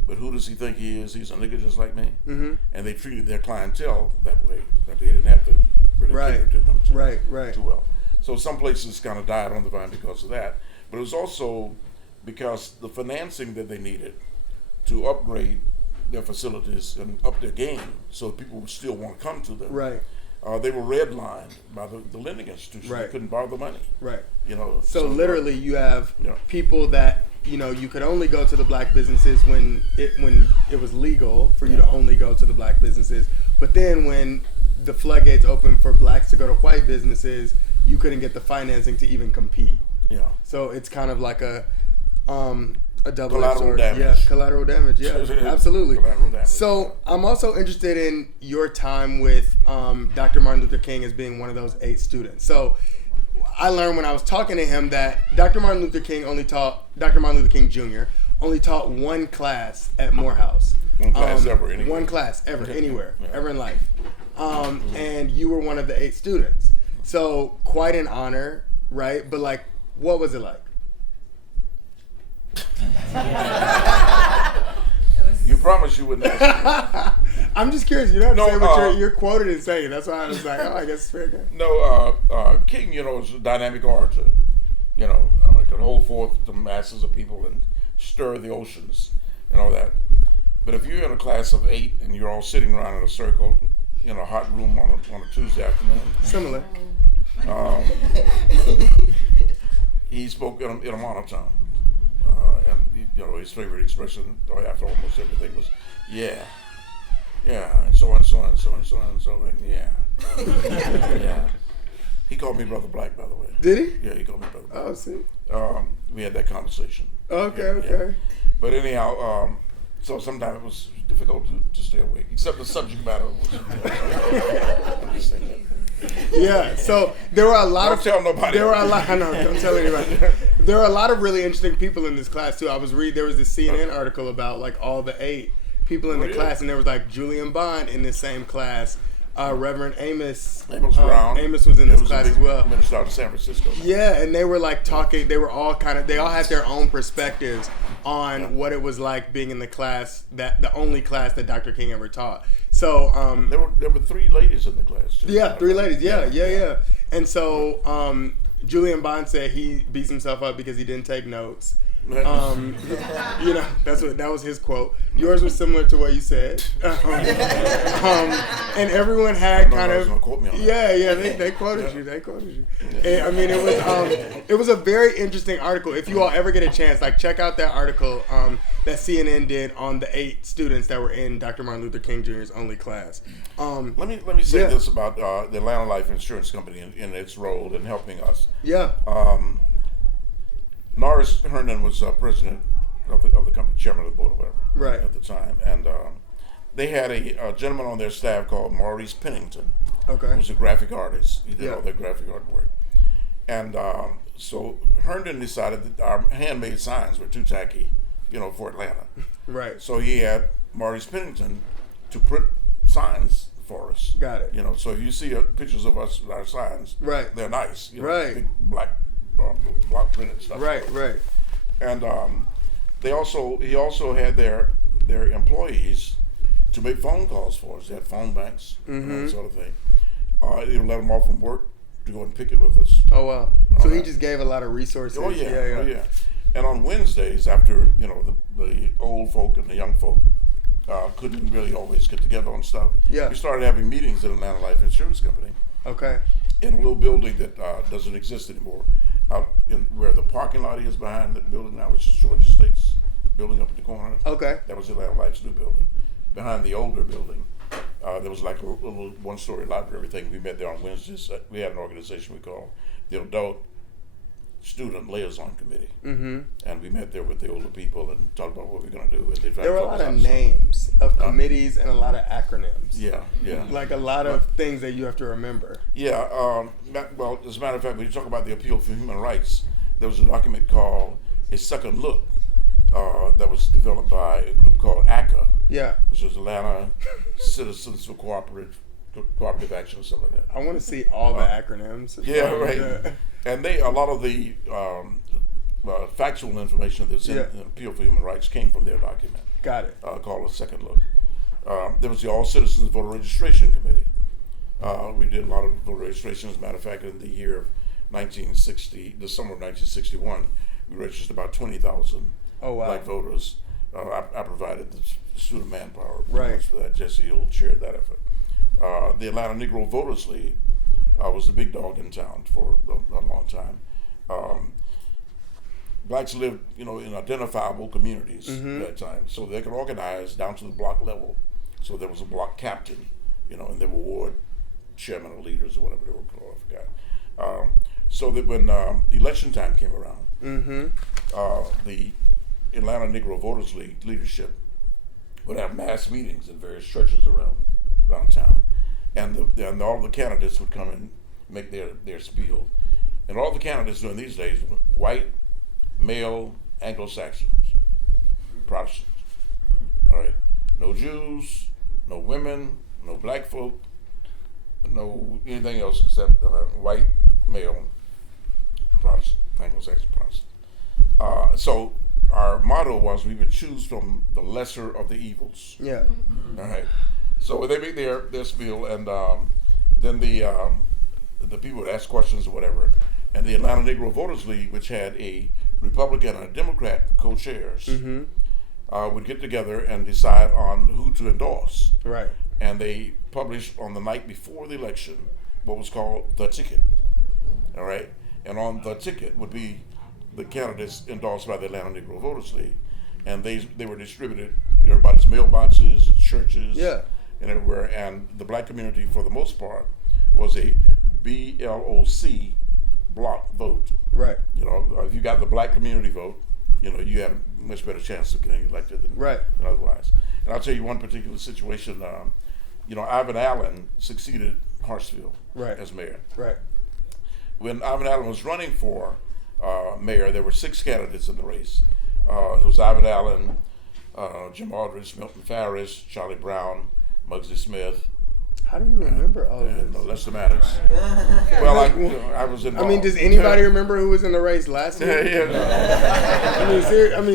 But who does he think he is? He's a nigga just like me. Mm-hmm. And they treated their clientele that way, that they didn't have to really cater to them too well. So some places kind of died on the vine because of that. But it was also because the financing that they needed to upgrade their facilities and up their game so people would still want to come to them. Right. They were redlined by the lending institutions. Right. They couldn't borrow the money. Right. So literally you have people that, you could only go to the black businesses when it was legal for you to only go to the black businesses. But then when the floodgates opened for blacks to go to white businesses, you couldn't get the financing to even compete. Yeah. So it's kind of like a double-edged sword. Damage. Yeah, collateral damage. Yeah, absolutely. Collateral damage. So I'm also interested in your time with Dr. Martin Luther King as being one of those 8 students. So I learned when I was talking to him that Dr. Martin Luther King Jr. only taught one class at Morehouse. One class ever, anywhere. One class ever, anywhere, ever in life. And you were one of the 8 students. So quite an honor, right? But like, what was it like? You promised you wouldn't ask me. I'm just curious. You don't have to say what you're quoted in saying. That's why I was like, I guess it's fair game. No, King, is a dynamic orator. Could hold forth the masses of people and stir the oceans and all that. But if you're in a class of 8 and you're all sitting around in a circle in a hot room on a Tuesday afternoon, similar. He spoke in a monotone. And his favorite expression after almost everything was, yeah, and so and so and so and so and so and yeah. Yeah. He called me Brother Black, by the way. Did he? Yeah, he called me Brother Black. Oh, see. We had that conversation. Okay. Yeah. But anyhow, so sometimes it was difficult to stay awake, except the subject matter was. I'm just saying that. Yeah, so there were a lot don't tell nobody. There were a lot. I know, don't tell anybody. There were a lot of really interesting people in this class too. There was this CNN article about like all the 8 people in the class, and there was like Julian Bond in this same class. Reverend Amos Brown. Amos was in this class as well. Minister out of San Francisco. Yeah, and they were like talking. They all had their own perspectives on what it was like being in the class, the only class that Dr. King ever taught. So there were 3 ladies in the class too. Yeah, 3 ladies. Yeah. And so Julian Bond said he beats himself up because he didn't take notes. That was his quote. Yours was similar to what you said. And everyone had kind of quote me on that. Yeah. They quoted you. And, I mean, it was a very interesting article. If you all ever get a chance, like check out that article that CNN did on the 8 students that were in Dr. Martin Luther King Jr.'s only class. Let me say this about the Atlanta Life Insurance Company in its role in helping us. Yeah. Norris Herndon was president of the company, chairman of the board or whatever, at the time, and they had a gentleman on their staff called Maurice Pennington, who was a graphic artist. He did all their graphic artwork, and so Herndon decided that our handmade signs were too tacky, for Atlanta. Right. So he had Maurice Pennington to print signs for us. Got it. So if you see pictures of us with our signs, they're nice. Big black. Block printed stuff. Right. And he also had their employees to make phone calls for us. They had phone banks, that sort of thing. He would let them off from work to go and pick it with us. Oh wow! So he just gave a lot of resources. Oh yeah. And on Wednesdays, after the old folk and the young folk couldn't really always get together on stuff, we started having meetings at Atlanta Life Insurance Company. Okay. In a little building that doesn't exist anymore. Out in where the parking lot is behind the building now, which is Georgia State's building up at the corner. Okay. That was Atlanta Life's new building. Behind the older building, there was like a little one-story library, everything. We met there on Wednesdays. We had an organization we called the Adult Student Liaison Committee. And we met there with the older people and talked about what we're going to do. And they tried There were to a lot focus of on names of committees and a lot of acronyms. Yeah. Like a lot of things that you have to remember. Yeah, well, as a matter of fact, when you talk about the appeal for human rights, there was a document called A Second Look that was developed by a group called ACA, Yeah. which was Atlanta Citizens for Cooperative Action or something like that. I want to see all the acronyms. Yeah, right. And a lot of the factual information that's in the appeal for human rights came from their document. Got it. Called A Second Look. There was the All Citizens Voter Registration Committee. We did a lot of voter registration. As a matter of fact, in the year of the summer of 1961, we registered about 20,000 black voters. I provided the student manpower for that. Jesse Hill chaired that effort. The Atlanta Negro Voters League was the big dog in town for a long time. Blacks lived, in identifiable communities at that time, so they could organize down to the block level. So there was a block captain, and there were ward chairman or leaders or whatever they were called. I forgot. So that when election time came around, the Atlanta Negro Voters League leadership would have mass meetings in various churches around town, and all the candidates would come and make their spiel, and all the candidates during these days were white, male, Anglo-Saxons, Protestants. All right, no Jews, no women, no black folk, no anything else except white, male, Protestant, Anglo-Saxon Protestant. So our motto was we would choose from the lesser of the evils. Yeah. All right. So they make their spiel, and then the people would ask questions or whatever, and the Atlanta Negro Voters League, which had a Republican and a Democrat co-chairs, would get together and decide on who to endorse. Right. And they published on the night before the election what was called the ticket. All right. And on the ticket would be the candidates endorsed by the Atlanta Negro Voters League, and they were distributed to everybody's mailboxes, churches, and everywhere. And the black community, for the most part, was a BLOC block vote. Right. If you got the black community vote, you had a much better chance of getting elected than otherwise. And I'll tell you one particular situation. Ivan Allen succeeded Hartsfield as mayor. Right. When Ivan Allen was running for mayor, there were 6 candidates in the race. It was Ivan Allen, Jim Aldridge, Milton Farris, Charlie Brown, Muggsy Smith. How do you remember all of this? Lester Maddox. Well, I was involved. I mean, does anybody remember who was in the race last year?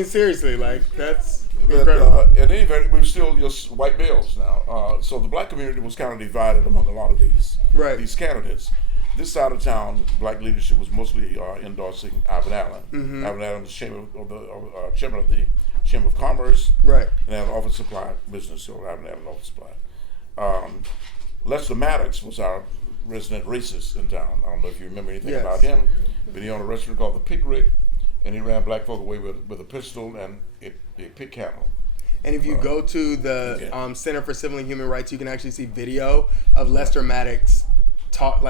Seriously, that's incredible. In any event, we were still just white males now. So the black community was kind of divided among a lot of these candidates. This side of town, black leadership was mostly endorsing Ivan Allen. Ivan Allen was chairman of the Chamber of Commerce, and had an office supply business, so Ivan Allen office supply. Lester Maddox was our resident racist in town. I don't know if you remember anything about him, but he owned a restaurant called the Pickrick, and he ran black folk away with a pistol and a pick handle. And if you go to the Center for Civil and Human Rights, you can actually see video of Lester Maddox talk.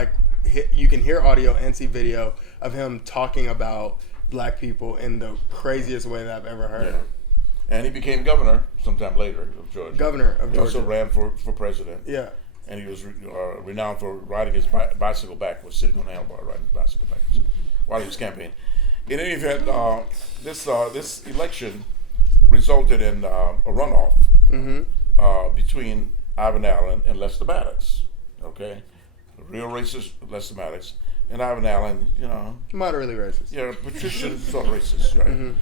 You can hear audio and see video of him talking about black people in the craziest way that I've ever heard. Yeah. And he became governor sometime later of Georgia. Governor of Georgia. He also ran for president. Yeah. And he was renowned for riding his bicycle backwards, sitting on the handlebar, riding his bicycle backwards while he was campaigning. In any event, this election resulted in a runoff between Ivan Allen and Lester Maddox. Okay, the real racist Lester Maddox, and Ivan Allen, moderately racist. Yeah, patrician sort of racist, right?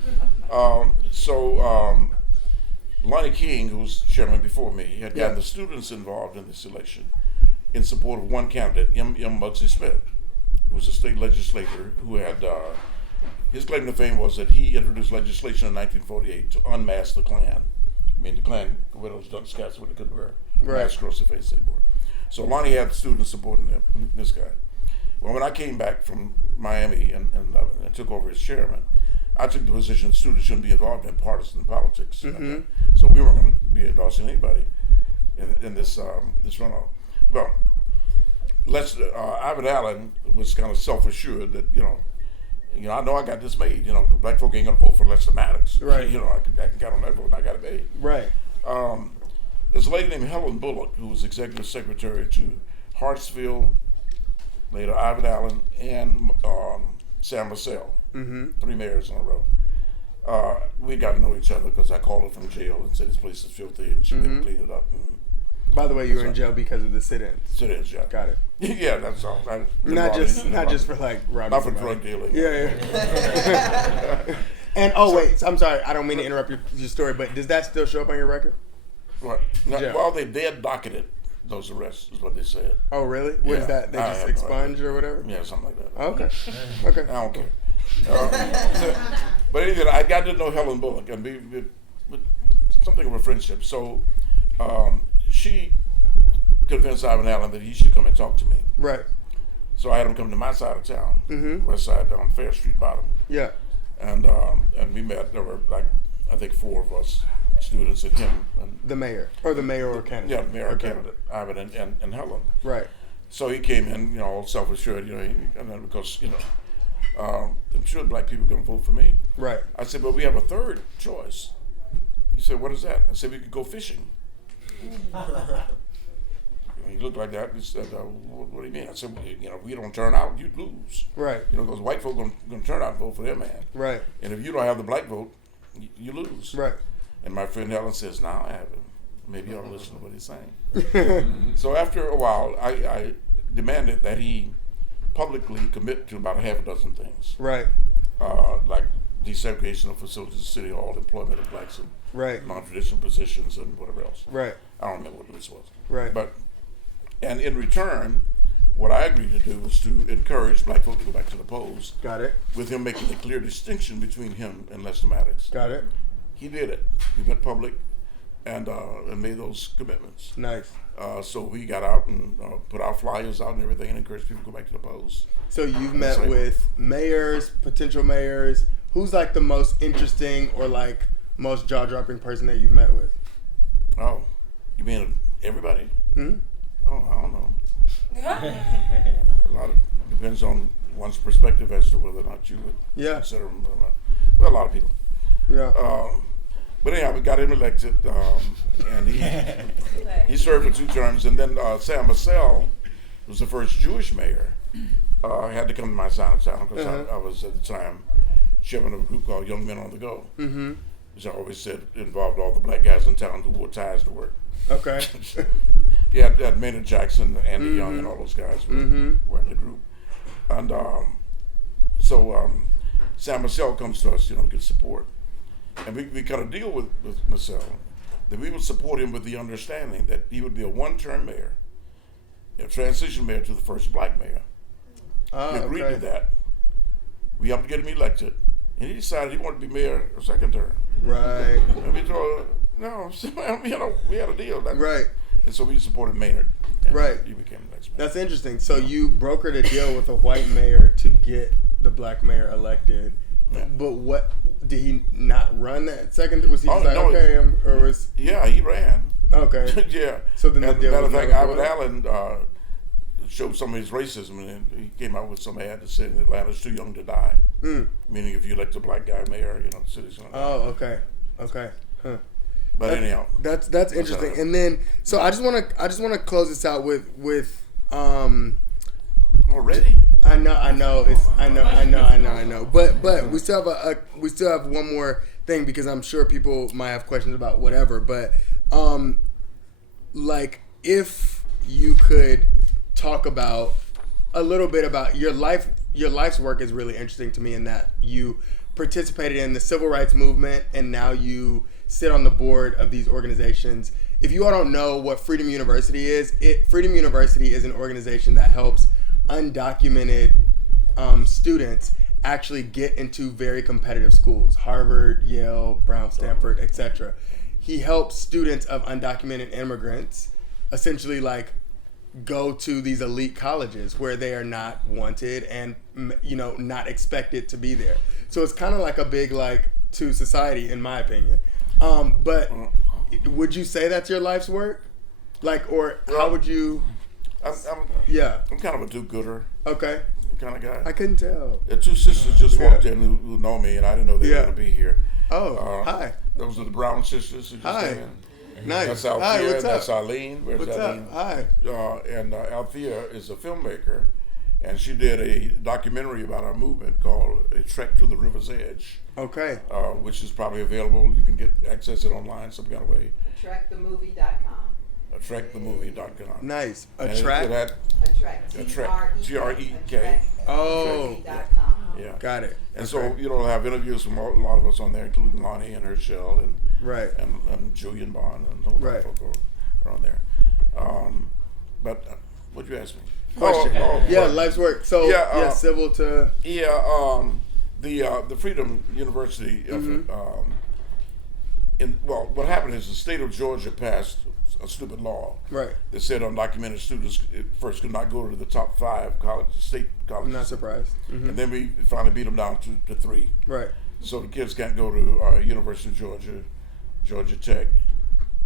So Lonnie King, who was chairman before me, had gotten the students involved in this election in support of one candidate, M. Muggsy Smith, who was a state legislator who had, his claim to fame was that he introduced legislation in 1948 to unmask the Klan. I mean, the Klan widows, Duncan Scats, what they couldn't wear masks across the face anymore. So Lonnie had students supporting this guy. Well, when I came back from Miami and took over as chairman, I took the position that students shouldn't be involved in partisan politics. Mm-hmm. So we weren't going to be endorsing anybody in this runoff. Well, Ivan Allen was kind of self-assured that, I know I got this made. Black folk ain't going to vote for Lester Maddox. Right. I can count on that vote and I got it made. Right. There's a lady named Helen Bullock who was executive secretary to Hartsfield, later Ivan Allen, and Sam Marcel. Mm-hmm. 3 mayors in a row. We got to know each other because I called her from jail and said this place is filthy, and she went and cleaned it up. And by the way, you were in jail because of the sit-ins. Sit-ins, yeah. Got it. Yeah, that's all. Not just for like robbing. Not for somebody. drug dealing. Yeah. And wait, I'm sorry. I don't mean to interrupt your story, but does that still show up on your record? What? Yeah. Well, they had docketed those arrests, is what they said. Oh, really? What is that? They I just have no expunge idea. or whatever? Yeah, something like that. Oh, okay. Okay. I don't care. But anyway, I got to know Helen Bullock and be with something of a friendship. So she convinced Ivan Allen that he should come and talk to me. Right. So I had him come to my side of town, west side down Fair Street bottom. Yeah. And we met. There were I think 4 of us students and him. And the mayor or candidate. Yeah, mayor or candidate, Ivan and Helen. Right. So he came in, all self-assured, and then because, I'm sure black people are going to vote for me. Right. I said, but we have a third choice. He said, what is that? I said, we could go fishing. He looked like that. He said, what do you mean? I said, well, if we don't turn out, you'd lose. Right. Because white folk going to turn out and vote for their man. Right. And if you don't have the black vote, you lose. Right. And my friend Helen says, now I have it. Maybe I'll listen to what he's saying. So after a while, I demanded that he publicly commit to about 6 things. Right. Like desegregation of facilities, city hall, employment of blacks in Right. non-traditional positions, and whatever else. Right. I don't remember what this was. Right. And in return, what I agreed to do was to encourage black folk to go back to the polls. Got it. With him making a clear distinction between him and Lester Maddox. Got it. He did it. He went public and made those commitments. Nice. So we got out and put our flyers out and everything and encouraged people to go back to the polls. So you've met with mayors, potential mayors. Who's like the most interesting or like most jaw-dropping person that you've met with? Oh, you mean everybody? Hmm? Oh, I don't know. A lot of depends on one's perspective as to whether or not you would consider them. Well, a lot of people. Yeah. But anyhow, we got him elected, and he served for 2 terms. And then Sam Marcel was the first Jewish mayor. Had to come to my side of town because I was at the time chairman of a group called Young Men on the Go, which I always said involved all the black guys in town who wore ties to work. Okay. Yeah, Maynard Jackson, Andy Young, and all those guys were in the group. And so Sam Marcel comes to us, get support. And we got a deal with Marcel that we would support him with the understanding that he would be a 1-term mayor, a transition mayor to the first black mayor. He agreed to that. We helped get him elected, and he decided he wanted to be mayor a 2nd term. Right. And we told we had a deal. Right. And so we supported Maynard. And Right. He became the next mayor. That's interesting. So you brokered a deal with a white mayor to get the black mayor elected. Yeah. But what did he not run that second? Was he just like, no, okay, or was Yeah, he ran. Okay. Yeah. So then the deal matter of was fact, never Ivan voted? Allen showed some of his racism, and he came out with some ad that said Atlanta's too young to die. Meaning, if you elect a black guy mayor, the city's gonna die. Oh, okay. Okay. Huh. But anyhow, That's interesting. And then so I just want to close this out with already. I know. But we still have one more thing because I'm sure people might have questions about whatever. But like if you could talk about a little bit about your life's work is really interesting to me in that you participated in the civil rights movement and now you sit on the board of these organizations. If you all don't know what Freedom University is, Freedom University is an organization that helps undocumented students actually get into very competitive schools, Harvard, Yale, Brown, Stanford, etc. He helps students of undocumented immigrants essentially like go to these elite colleges where they are not wanted and, you know, not expected to be there. So it's kind of like a big like to society, in my opinion. But would you say that's your life's work? Like, or how would you? I'm kind of a do-gooder. Okay. Kind of guy. I couldn't tell. The two sisters just walked in who know me, and I didn't know they were going to be here. Oh, hi. Those are the Brown sisters who just came in. Nice. That's Althea. Hi, what's up? That's Eileen. Where's What's Eileen? up? Hi. And Althea is a filmmaker, and she did a documentary about our movement called A Trek to the River's Edge. Okay. Which is probably available. You can access it online some kind of way. TrekTheMovie.com. TrekTheMovie.com. Nice. Trek. T-R-E-K. Oh. Yeah. Got it. And so, you know, have interviews from a lot of us on there, including Lonnie and Herschel and Right. and Julian Bond and a whole lot of folk are on there. But what'd you ask me? Question. Life's work. So civil to the Freedom University effort. What happened is the state of Georgia passed a stupid law. Right. That said undocumented students first could not go to the top 5 state colleges. I'm not surprised. Mm-hmm. And then we finally beat them down to 3. Right. So the kids can't go to University of Georgia, Georgia Tech,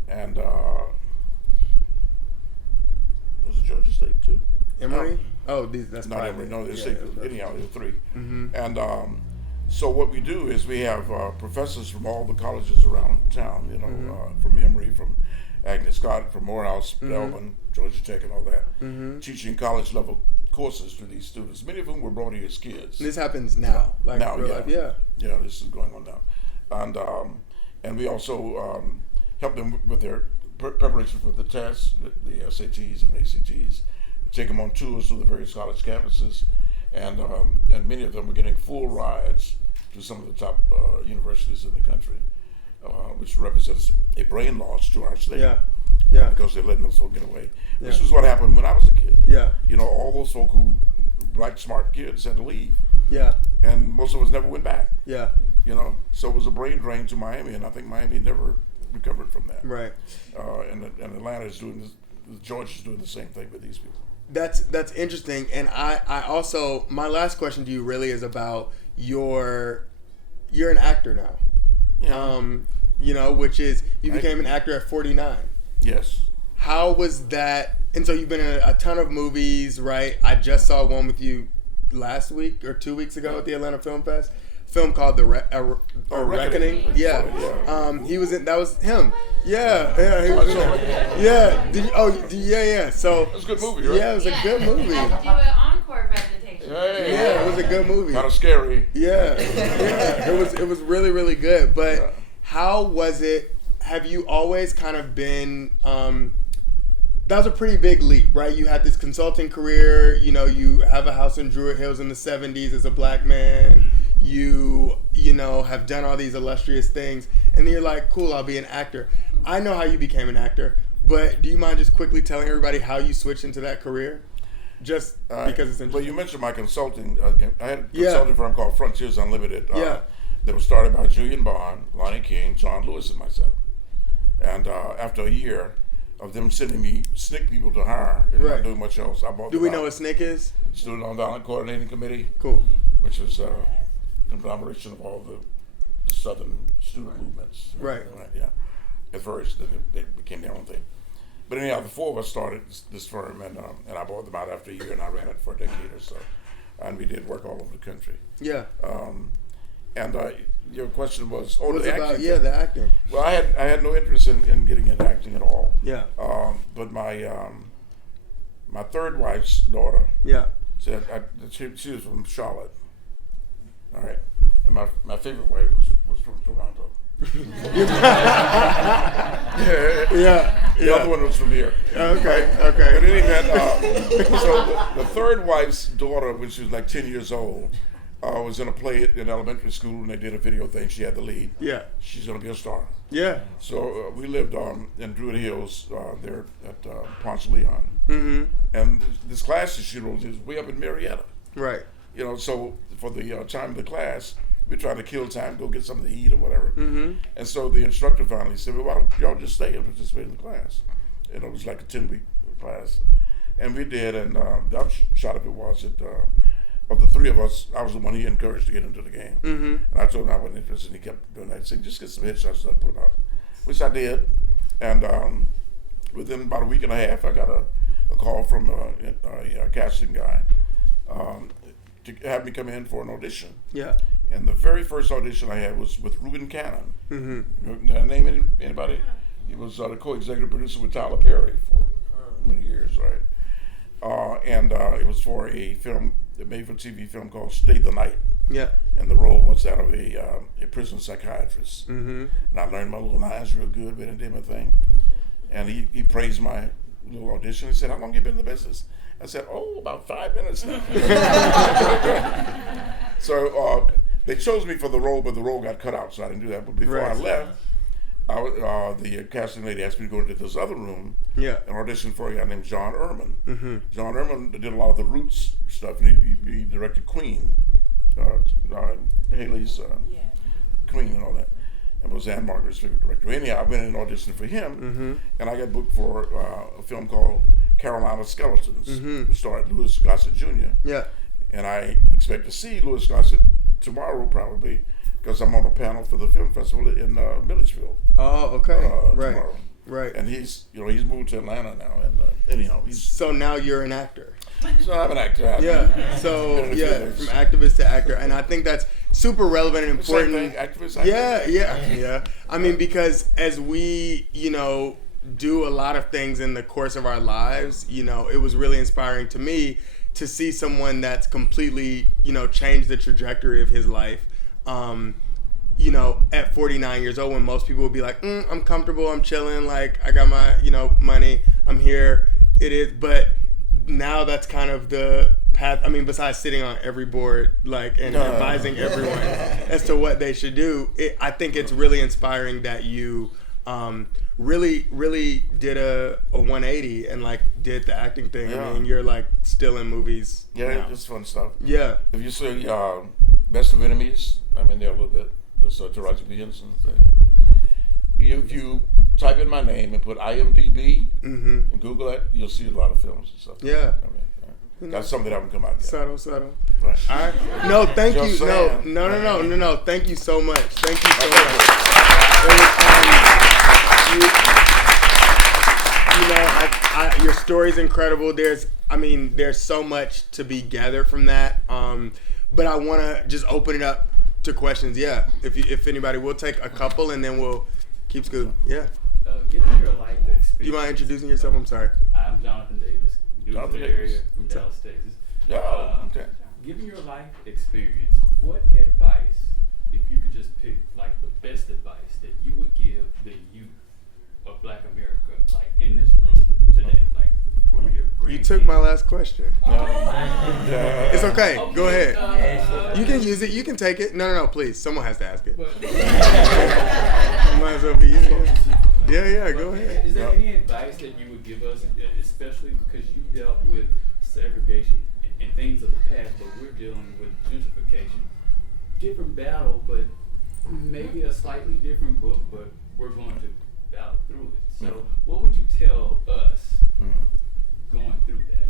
and was it Georgia State too? Emory? That's not private. Emory. No, they're Yeah, state. Anyhow, there's 3. Mm-hmm. And so what we do is we have professors from all the colleges around town. You know, from Emory, from Agnes Scott, from Morehouse, Auburn, Georgia Tech, and all that, teaching college level courses to these students. Many of whom were brought here as kids. This happens now. Like now, real yeah. life. Yeah. Yeah, this is going on now. And we also help them with their preparation for the tests, the SATs and ACTs, take them on tours to the various college campuses, and many of them are getting full rides to some of the top universities in the country, which represents a brain loss to our state. Yeah. Yeah. Because they're letting those folk get away. Yeah. This was what happened when I was a kid. Yeah. You know, all those folk who, black smart kids, had to leave. Yeah. And most of us never went back. Yeah. You know, so it was a brain drain to Miami, and I think Miami never recovered from that. Right. And Atlanta is doing this. Georgia's doing the same thing with these people. That's interesting, and I also, my last question to you really is about you're an actor now. Yeah. You know, which is you became an actor at 49. Yes. How was that? And so you've been in a ton of movies, right? I just saw one with you last week or 2 weeks ago at the Atlanta Film Fest. Film called Reckoning. Yeah. He was in. That was him. Yeah. He was in there. Yeah. Yeah. So It was a good movie, right? Yeah, it was a good movie. We had to do an encore presentation. Yeah, it was a good movie. Kind of scary. Yeah. It was really, really good. But how was it? Have you always kind of been? That was a pretty big leap, right? You had this consulting career. You know, you have a house in Druid Hills in the 70s as a black man. You know, have done all these illustrious things, and then you're like, cool, I'll be an actor. I know how you became an actor, but do you mind just quickly telling everybody how you switched into that career? Just because it's interesting. But you mentioned my consulting. I had a consulting firm called Frontiers Unlimited. That was started by Julian Bond, Lonnie King, John Lewis, and myself. And after a year of them sending me SNCC people to hire and not doing much else, I bought. Do we know what SNCC is? Student Nonviolent Coordinating Committee. Cool. Which is a conglomeration of all the Southern student movements. Right. Yeah. At first, then they became their own thing. But anyhow, the 4 of us started this firm, and I bought them out after a year, and I ran it for a decade or so. And we did work all over the country. Yeah. And your question was, What was the about acting. the acting. Well, I had no interest in getting into acting at all. Yeah. But my third wife's daughter. Yeah. Said she was from Charlotte. All right, and my favorite wife was from Toronto. The other one was from here. Okay. But in any event, so the third wife's daughter, when she was like 10 years old, was in a play in elementary school, and they did a video thing. She had the lead. Yeah. She's gonna be a star. Yeah. So we lived in Druid Hills there at Ponce Leon. Mm-hmm. And this class that she wrote is way up in Marietta. Right. You know, so for the time of the class, we're trying to kill time, go get something to eat or whatever. Mm-hmm. And so the instructor finally said, well, why don't y'all just stay and participate in the class? And it was like a 10-week class. And we did, and the upshot of it was that of the three of us, I was the one he encouraged to get into the game. Mm-hmm. And I told him I wasn't interested, and he kept doing that. He said, just get some headshots done, put them out, which I did. And within about a week and a half, I got a call from a casting guy to have me come in for an audition. Yeah. And the very first audition I had was with Reuben Cannon. Mm-hmm. Did I name anybody? He was the co-executive producer with Tyler Perry for many years, right? And it was for a film, a made-for-TV film called Stay the Night. Yeah. And the role was that of a prison psychiatrist. Mm-hmm. And I learned my little lines real good, but I did my thing. And he praised my little audition. He said, how long you been in the business? I said, about 5 minutes now. So they chose me for the role, but the role got cut out, so I didn't do that. But before I left, the casting lady asked me to go into this other room and audition for a guy named John Ehrman. Mm-hmm. John Ehrman did a lot of the Roots stuff, and he directed Queen, Haley's Queen and all that, and was Ann Margaret's favorite director. Anyhow, I went in and auditioned for him, and I got booked for a film called Carolina Skeletons, which starred Louis Gossett Jr. Yeah. And I expect to see Louis Gossett tomorrow, probably, because I'm on a panel for the film festival in Milledgeville. Oh, okay. Right. Tomorrow. Right. And he's moved to Atlanta now, and anyhow, So now you're an actor. So I'm an actor. Yeah. So from activist to actor, and I think that's super relevant and important. Same thing, activist, actor. Yeah. I mean, because as we, do a lot of things in the course of our lives, it was really inspiring to me to see someone that's completely, changed the trajectory of his life. At 49 years old, when most people would be like, I'm comfortable, I'm chilling, like I got my, money, I'm here, it is. But now that's kind of the path. I mean, besides sitting on every board, and advising everyone as to what they should do, I think it's really inspiring that you really did a 180 and did the acting thing. Yeah. I mean, you're still in movies. Yeah, now. it's fun stuff. Yeah. If you see Best of Enemies, I'm in there a little bit. It's Taraji P. Henson thing. If you type in my name and put IMDb and Google it, you'll see a lot of films and stuff. Yeah. I mean, got some that haven't come out yet. Subtle. Right. All right. No, thank you. Just saying. No. Thank you so much. Thank you so much. Your story's incredible. There's so much to be gathered from that. But I want to just open it up to questions. Yeah. If anybody, we'll take a couple and then we'll keep scooting. Yeah. Given your life experience. Do you mind introducing yourself? I'm sorry. I'm Jonathan Davis. Jonathan Area Davis. from Dallas, Texas. Yeah. Okay. Given your life experience, what advice, if you could just pick the best advice that you would give the youth of Black America, in this room today, for your grandkids? You took my last question. Yeah. It's okay. Go ahead. You can use it. You can take it. No, please. Someone has to ask it. Might as well be you. Yeah, go ahead. Is there any advice that you would give us, especially because you dealt with segregation and things of the past, but we're dealing with gentrification? Different battle, but maybe a slightly different book, but we're going to battle through it. So what would you tell us going through that,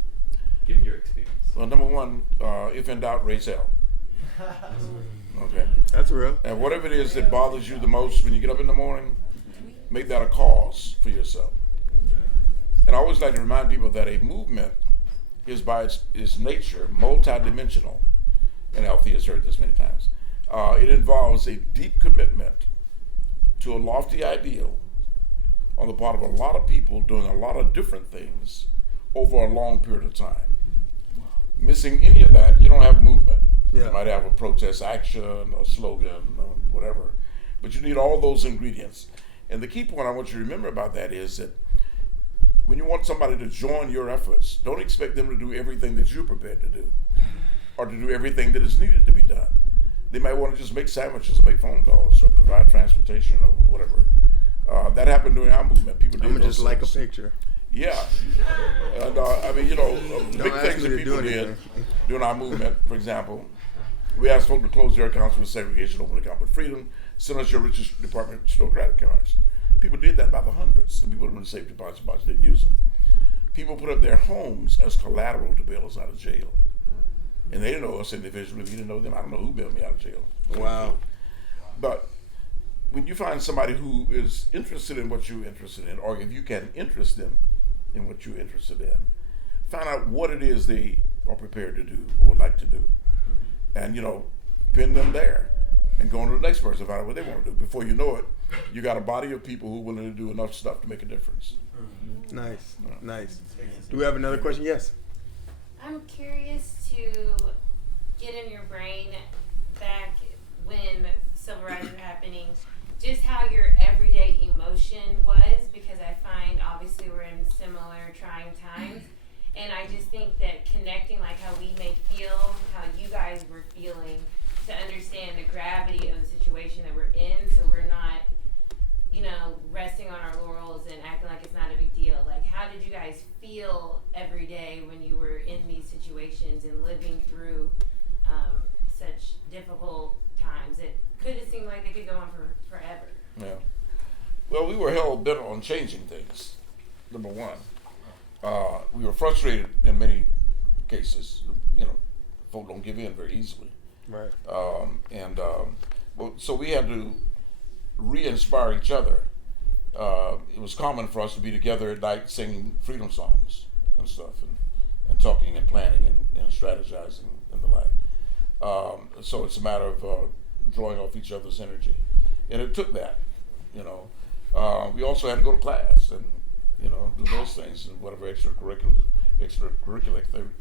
given your experience? Well, number one, if in doubt, raise hell. Okay. That's real. And whatever it is that bothers you the most when you get up in the morning, make that a cause for yourself. And I always like to remind people that a movement is by its nature multidimensional. And Althea has heard this many times. It involves a deep commitment to a lofty ideal on the part of a lot of people doing a lot of different things over a long period of time. Missing any of that, you don't have a movement. Yeah. You might have a protest action or slogan or whatever, but you need all those ingredients. And the key point I want you to remember about that is that when you want somebody to join your efforts, don't expect them to do everything that you're prepared to do or to do everything that is needed to be done. They might want to just make sandwiches or make phone calls or provide transportation or whatever. That happened during our movement. People did I'm gonna those just like a things. picture. Yeah. And big things that people did during our movement, for example, we asked folks to close their accounts with segregation, open account with freedom, send us your richest department store credit cards. People did that by the hundreds, and people in the safety deposit box didn't use them. people put up their homes as collateral to bail us out of jail. And they didn't know us individually. We didn't know them. I don't know who bailed me out of jail. Wow. But when you find somebody who is interested in what you're interested in, or if you can interest them in what you're interested in, find out what it is they are prepared to do or would like to do. And, pin them there and go on to the next person, find out what they want to do. Before you know it, you got a body of people who are willing to do enough stuff to make a difference. Nice. Do we have another question? Yes. I'm curious to get in your brain back when civil rights were happening, just how your everyday emotion was, because I find obviously we're in similar trying times, and I just think that connecting like how we may feel, how you guys were feeling, to understand the gravity of the situation that we're in, so we're not, resting on our laurels and acting like it's not a big deal. Like, how did you guys feel every day when you were in these situations and living through such difficult times? It could have seemed like they could go on for forever. Yeah. Well, we were hell bent on changing things. Number one, we were frustrated in many cases. Folk don't give in very easily. Right. So we had to re-inspire each other. It was common for us to be together at night singing freedom songs and stuff, and talking and planning and strategizing and the like. So it's a matter of drawing off each other's energy, and it took that. We also had to go to class and do those things and whatever extracurricular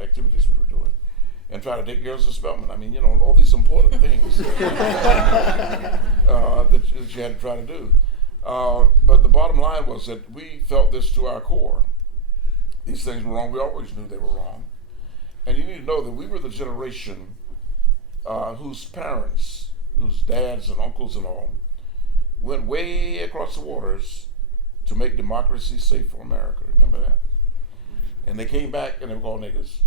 activities we were doing, and try to take girls to Spelman. I mean, all these important things that you had to try to do. But the bottom line was that we felt this to our core. These things were wrong. We always knew they were wrong. And you need to know that we were the generation whose parents, whose dads and uncles and all, went way across the waters to make democracy safe for America. Remember that? And they came back and they were called niggers.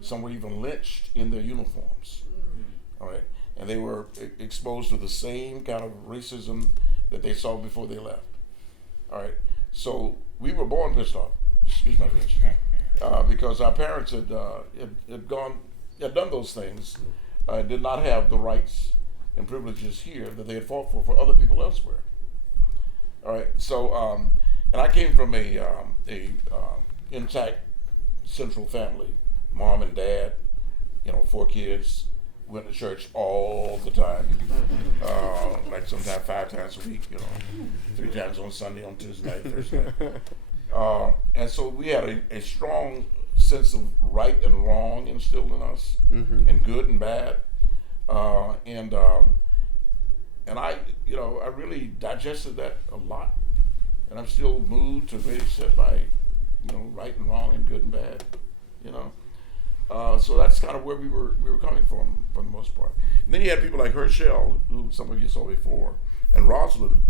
Some were even lynched in their uniforms. All right. And they were exposed to the same kind of racism that they saw before they left. All right. So we were born pissed off. Excuse my French. Because our parents had done those things, did not have the rights and privileges here that they had fought for other people elsewhere. All right. So, and I came from a intact central family, mom and dad, 4 kids. Went to church all the time, like sometimes 5 times a week, 3 times on Sunday, on Tuesday night, Thursday night. And so we had a strong sense of right and wrong instilled in us, and good and bad. And I, I really digested that a lot. And I'm still moved to really set by, right and wrong and good and bad, So that's kind of where we were coming from the most part. And then you had people like Herschel, who some of you saw before, and Rosalind,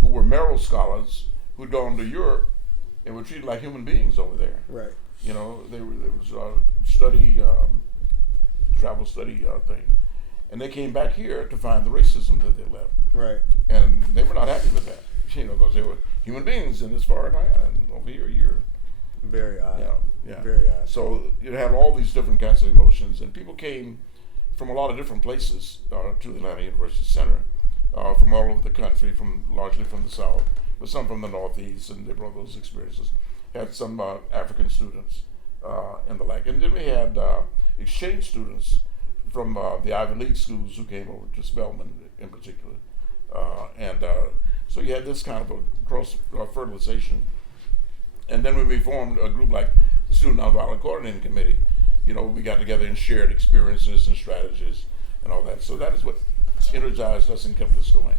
who were Merrill scholars who'd gone to Europe and were treated like human beings over there. Right. There was a travel study thing. And they came back here to find the racism that they left. Right. And they were not happy with that, because they were human beings in this foreign land, and over here you're very odd. Yeah. Very odd. So you have all these different kinds of emotions, and people came from a lot of different places to the Atlanta University Center, from all over the country, largely from the South, but some from the Northeast, and they brought those experiences. Had some African students and the like, and then we had exchange students from the Ivy League schools who came over to Spelman in particular, so you had this kind of a cross fertilization. And then when we formed a group like the Student Nonviolent Coordinating Committee, we got together and shared experiences and strategies and all that. So that is what energized us and kept us going.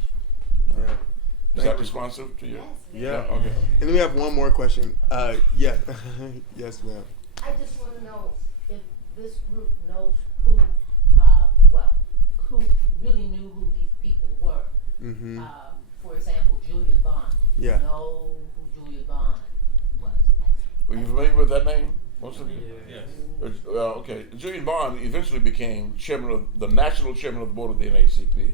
Yeah. Is that responsive to you? Yeah. Okay. And then we have one more question. Yeah. Yes, ma'am. I just want to know if this group knows who really knew who these people were. Mm-hmm. For example, Julian Bond. Do you Yeah. know who Julian Bond was? Were you familiar with that name? Most of you? Yes. Okay. Julian Bond eventually became the national chairman of the board of the NAACP.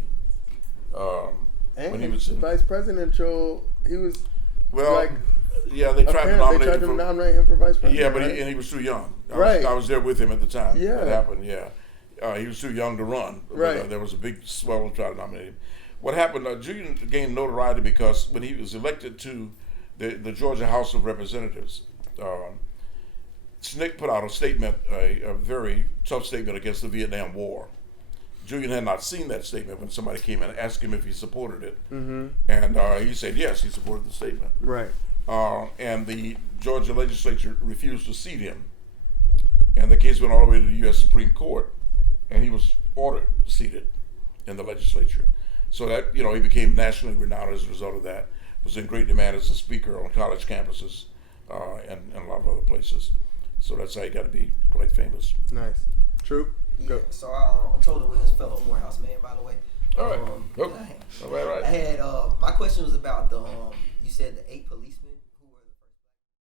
And when he was vice presidential, he was Yeah, they tried to nominate him. Nominate him for vice president. Yeah, but right? he was too young. Right. I was there with him at the time. Yeah. That happened. Yeah, he was too young to run. Right. But, there was a big swell to try to nominate him. What happened? Julian gained notoriety because when he was elected to the Georgia House of Representatives, SNCC put out a statement, a very tough statement against the Vietnam War. Julian had not seen that statement when somebody came and asked him if he supported it, and he said yes, he supported the statement. Right. And the Georgia legislature refused to seat him, and the case went all the way to the U.S. Supreme Court, and he was ordered seated in the legislature. So that, he became nationally renowned as a result of that. Was in great demand as a speaker on college campuses and a lot of other places. So that's how he got to be quite famous. Nice. True. Yeah, Go. so I'm told it was fellow Morehouse man, by the way. All right. I All right. had my question was about the you said the 8 policemen.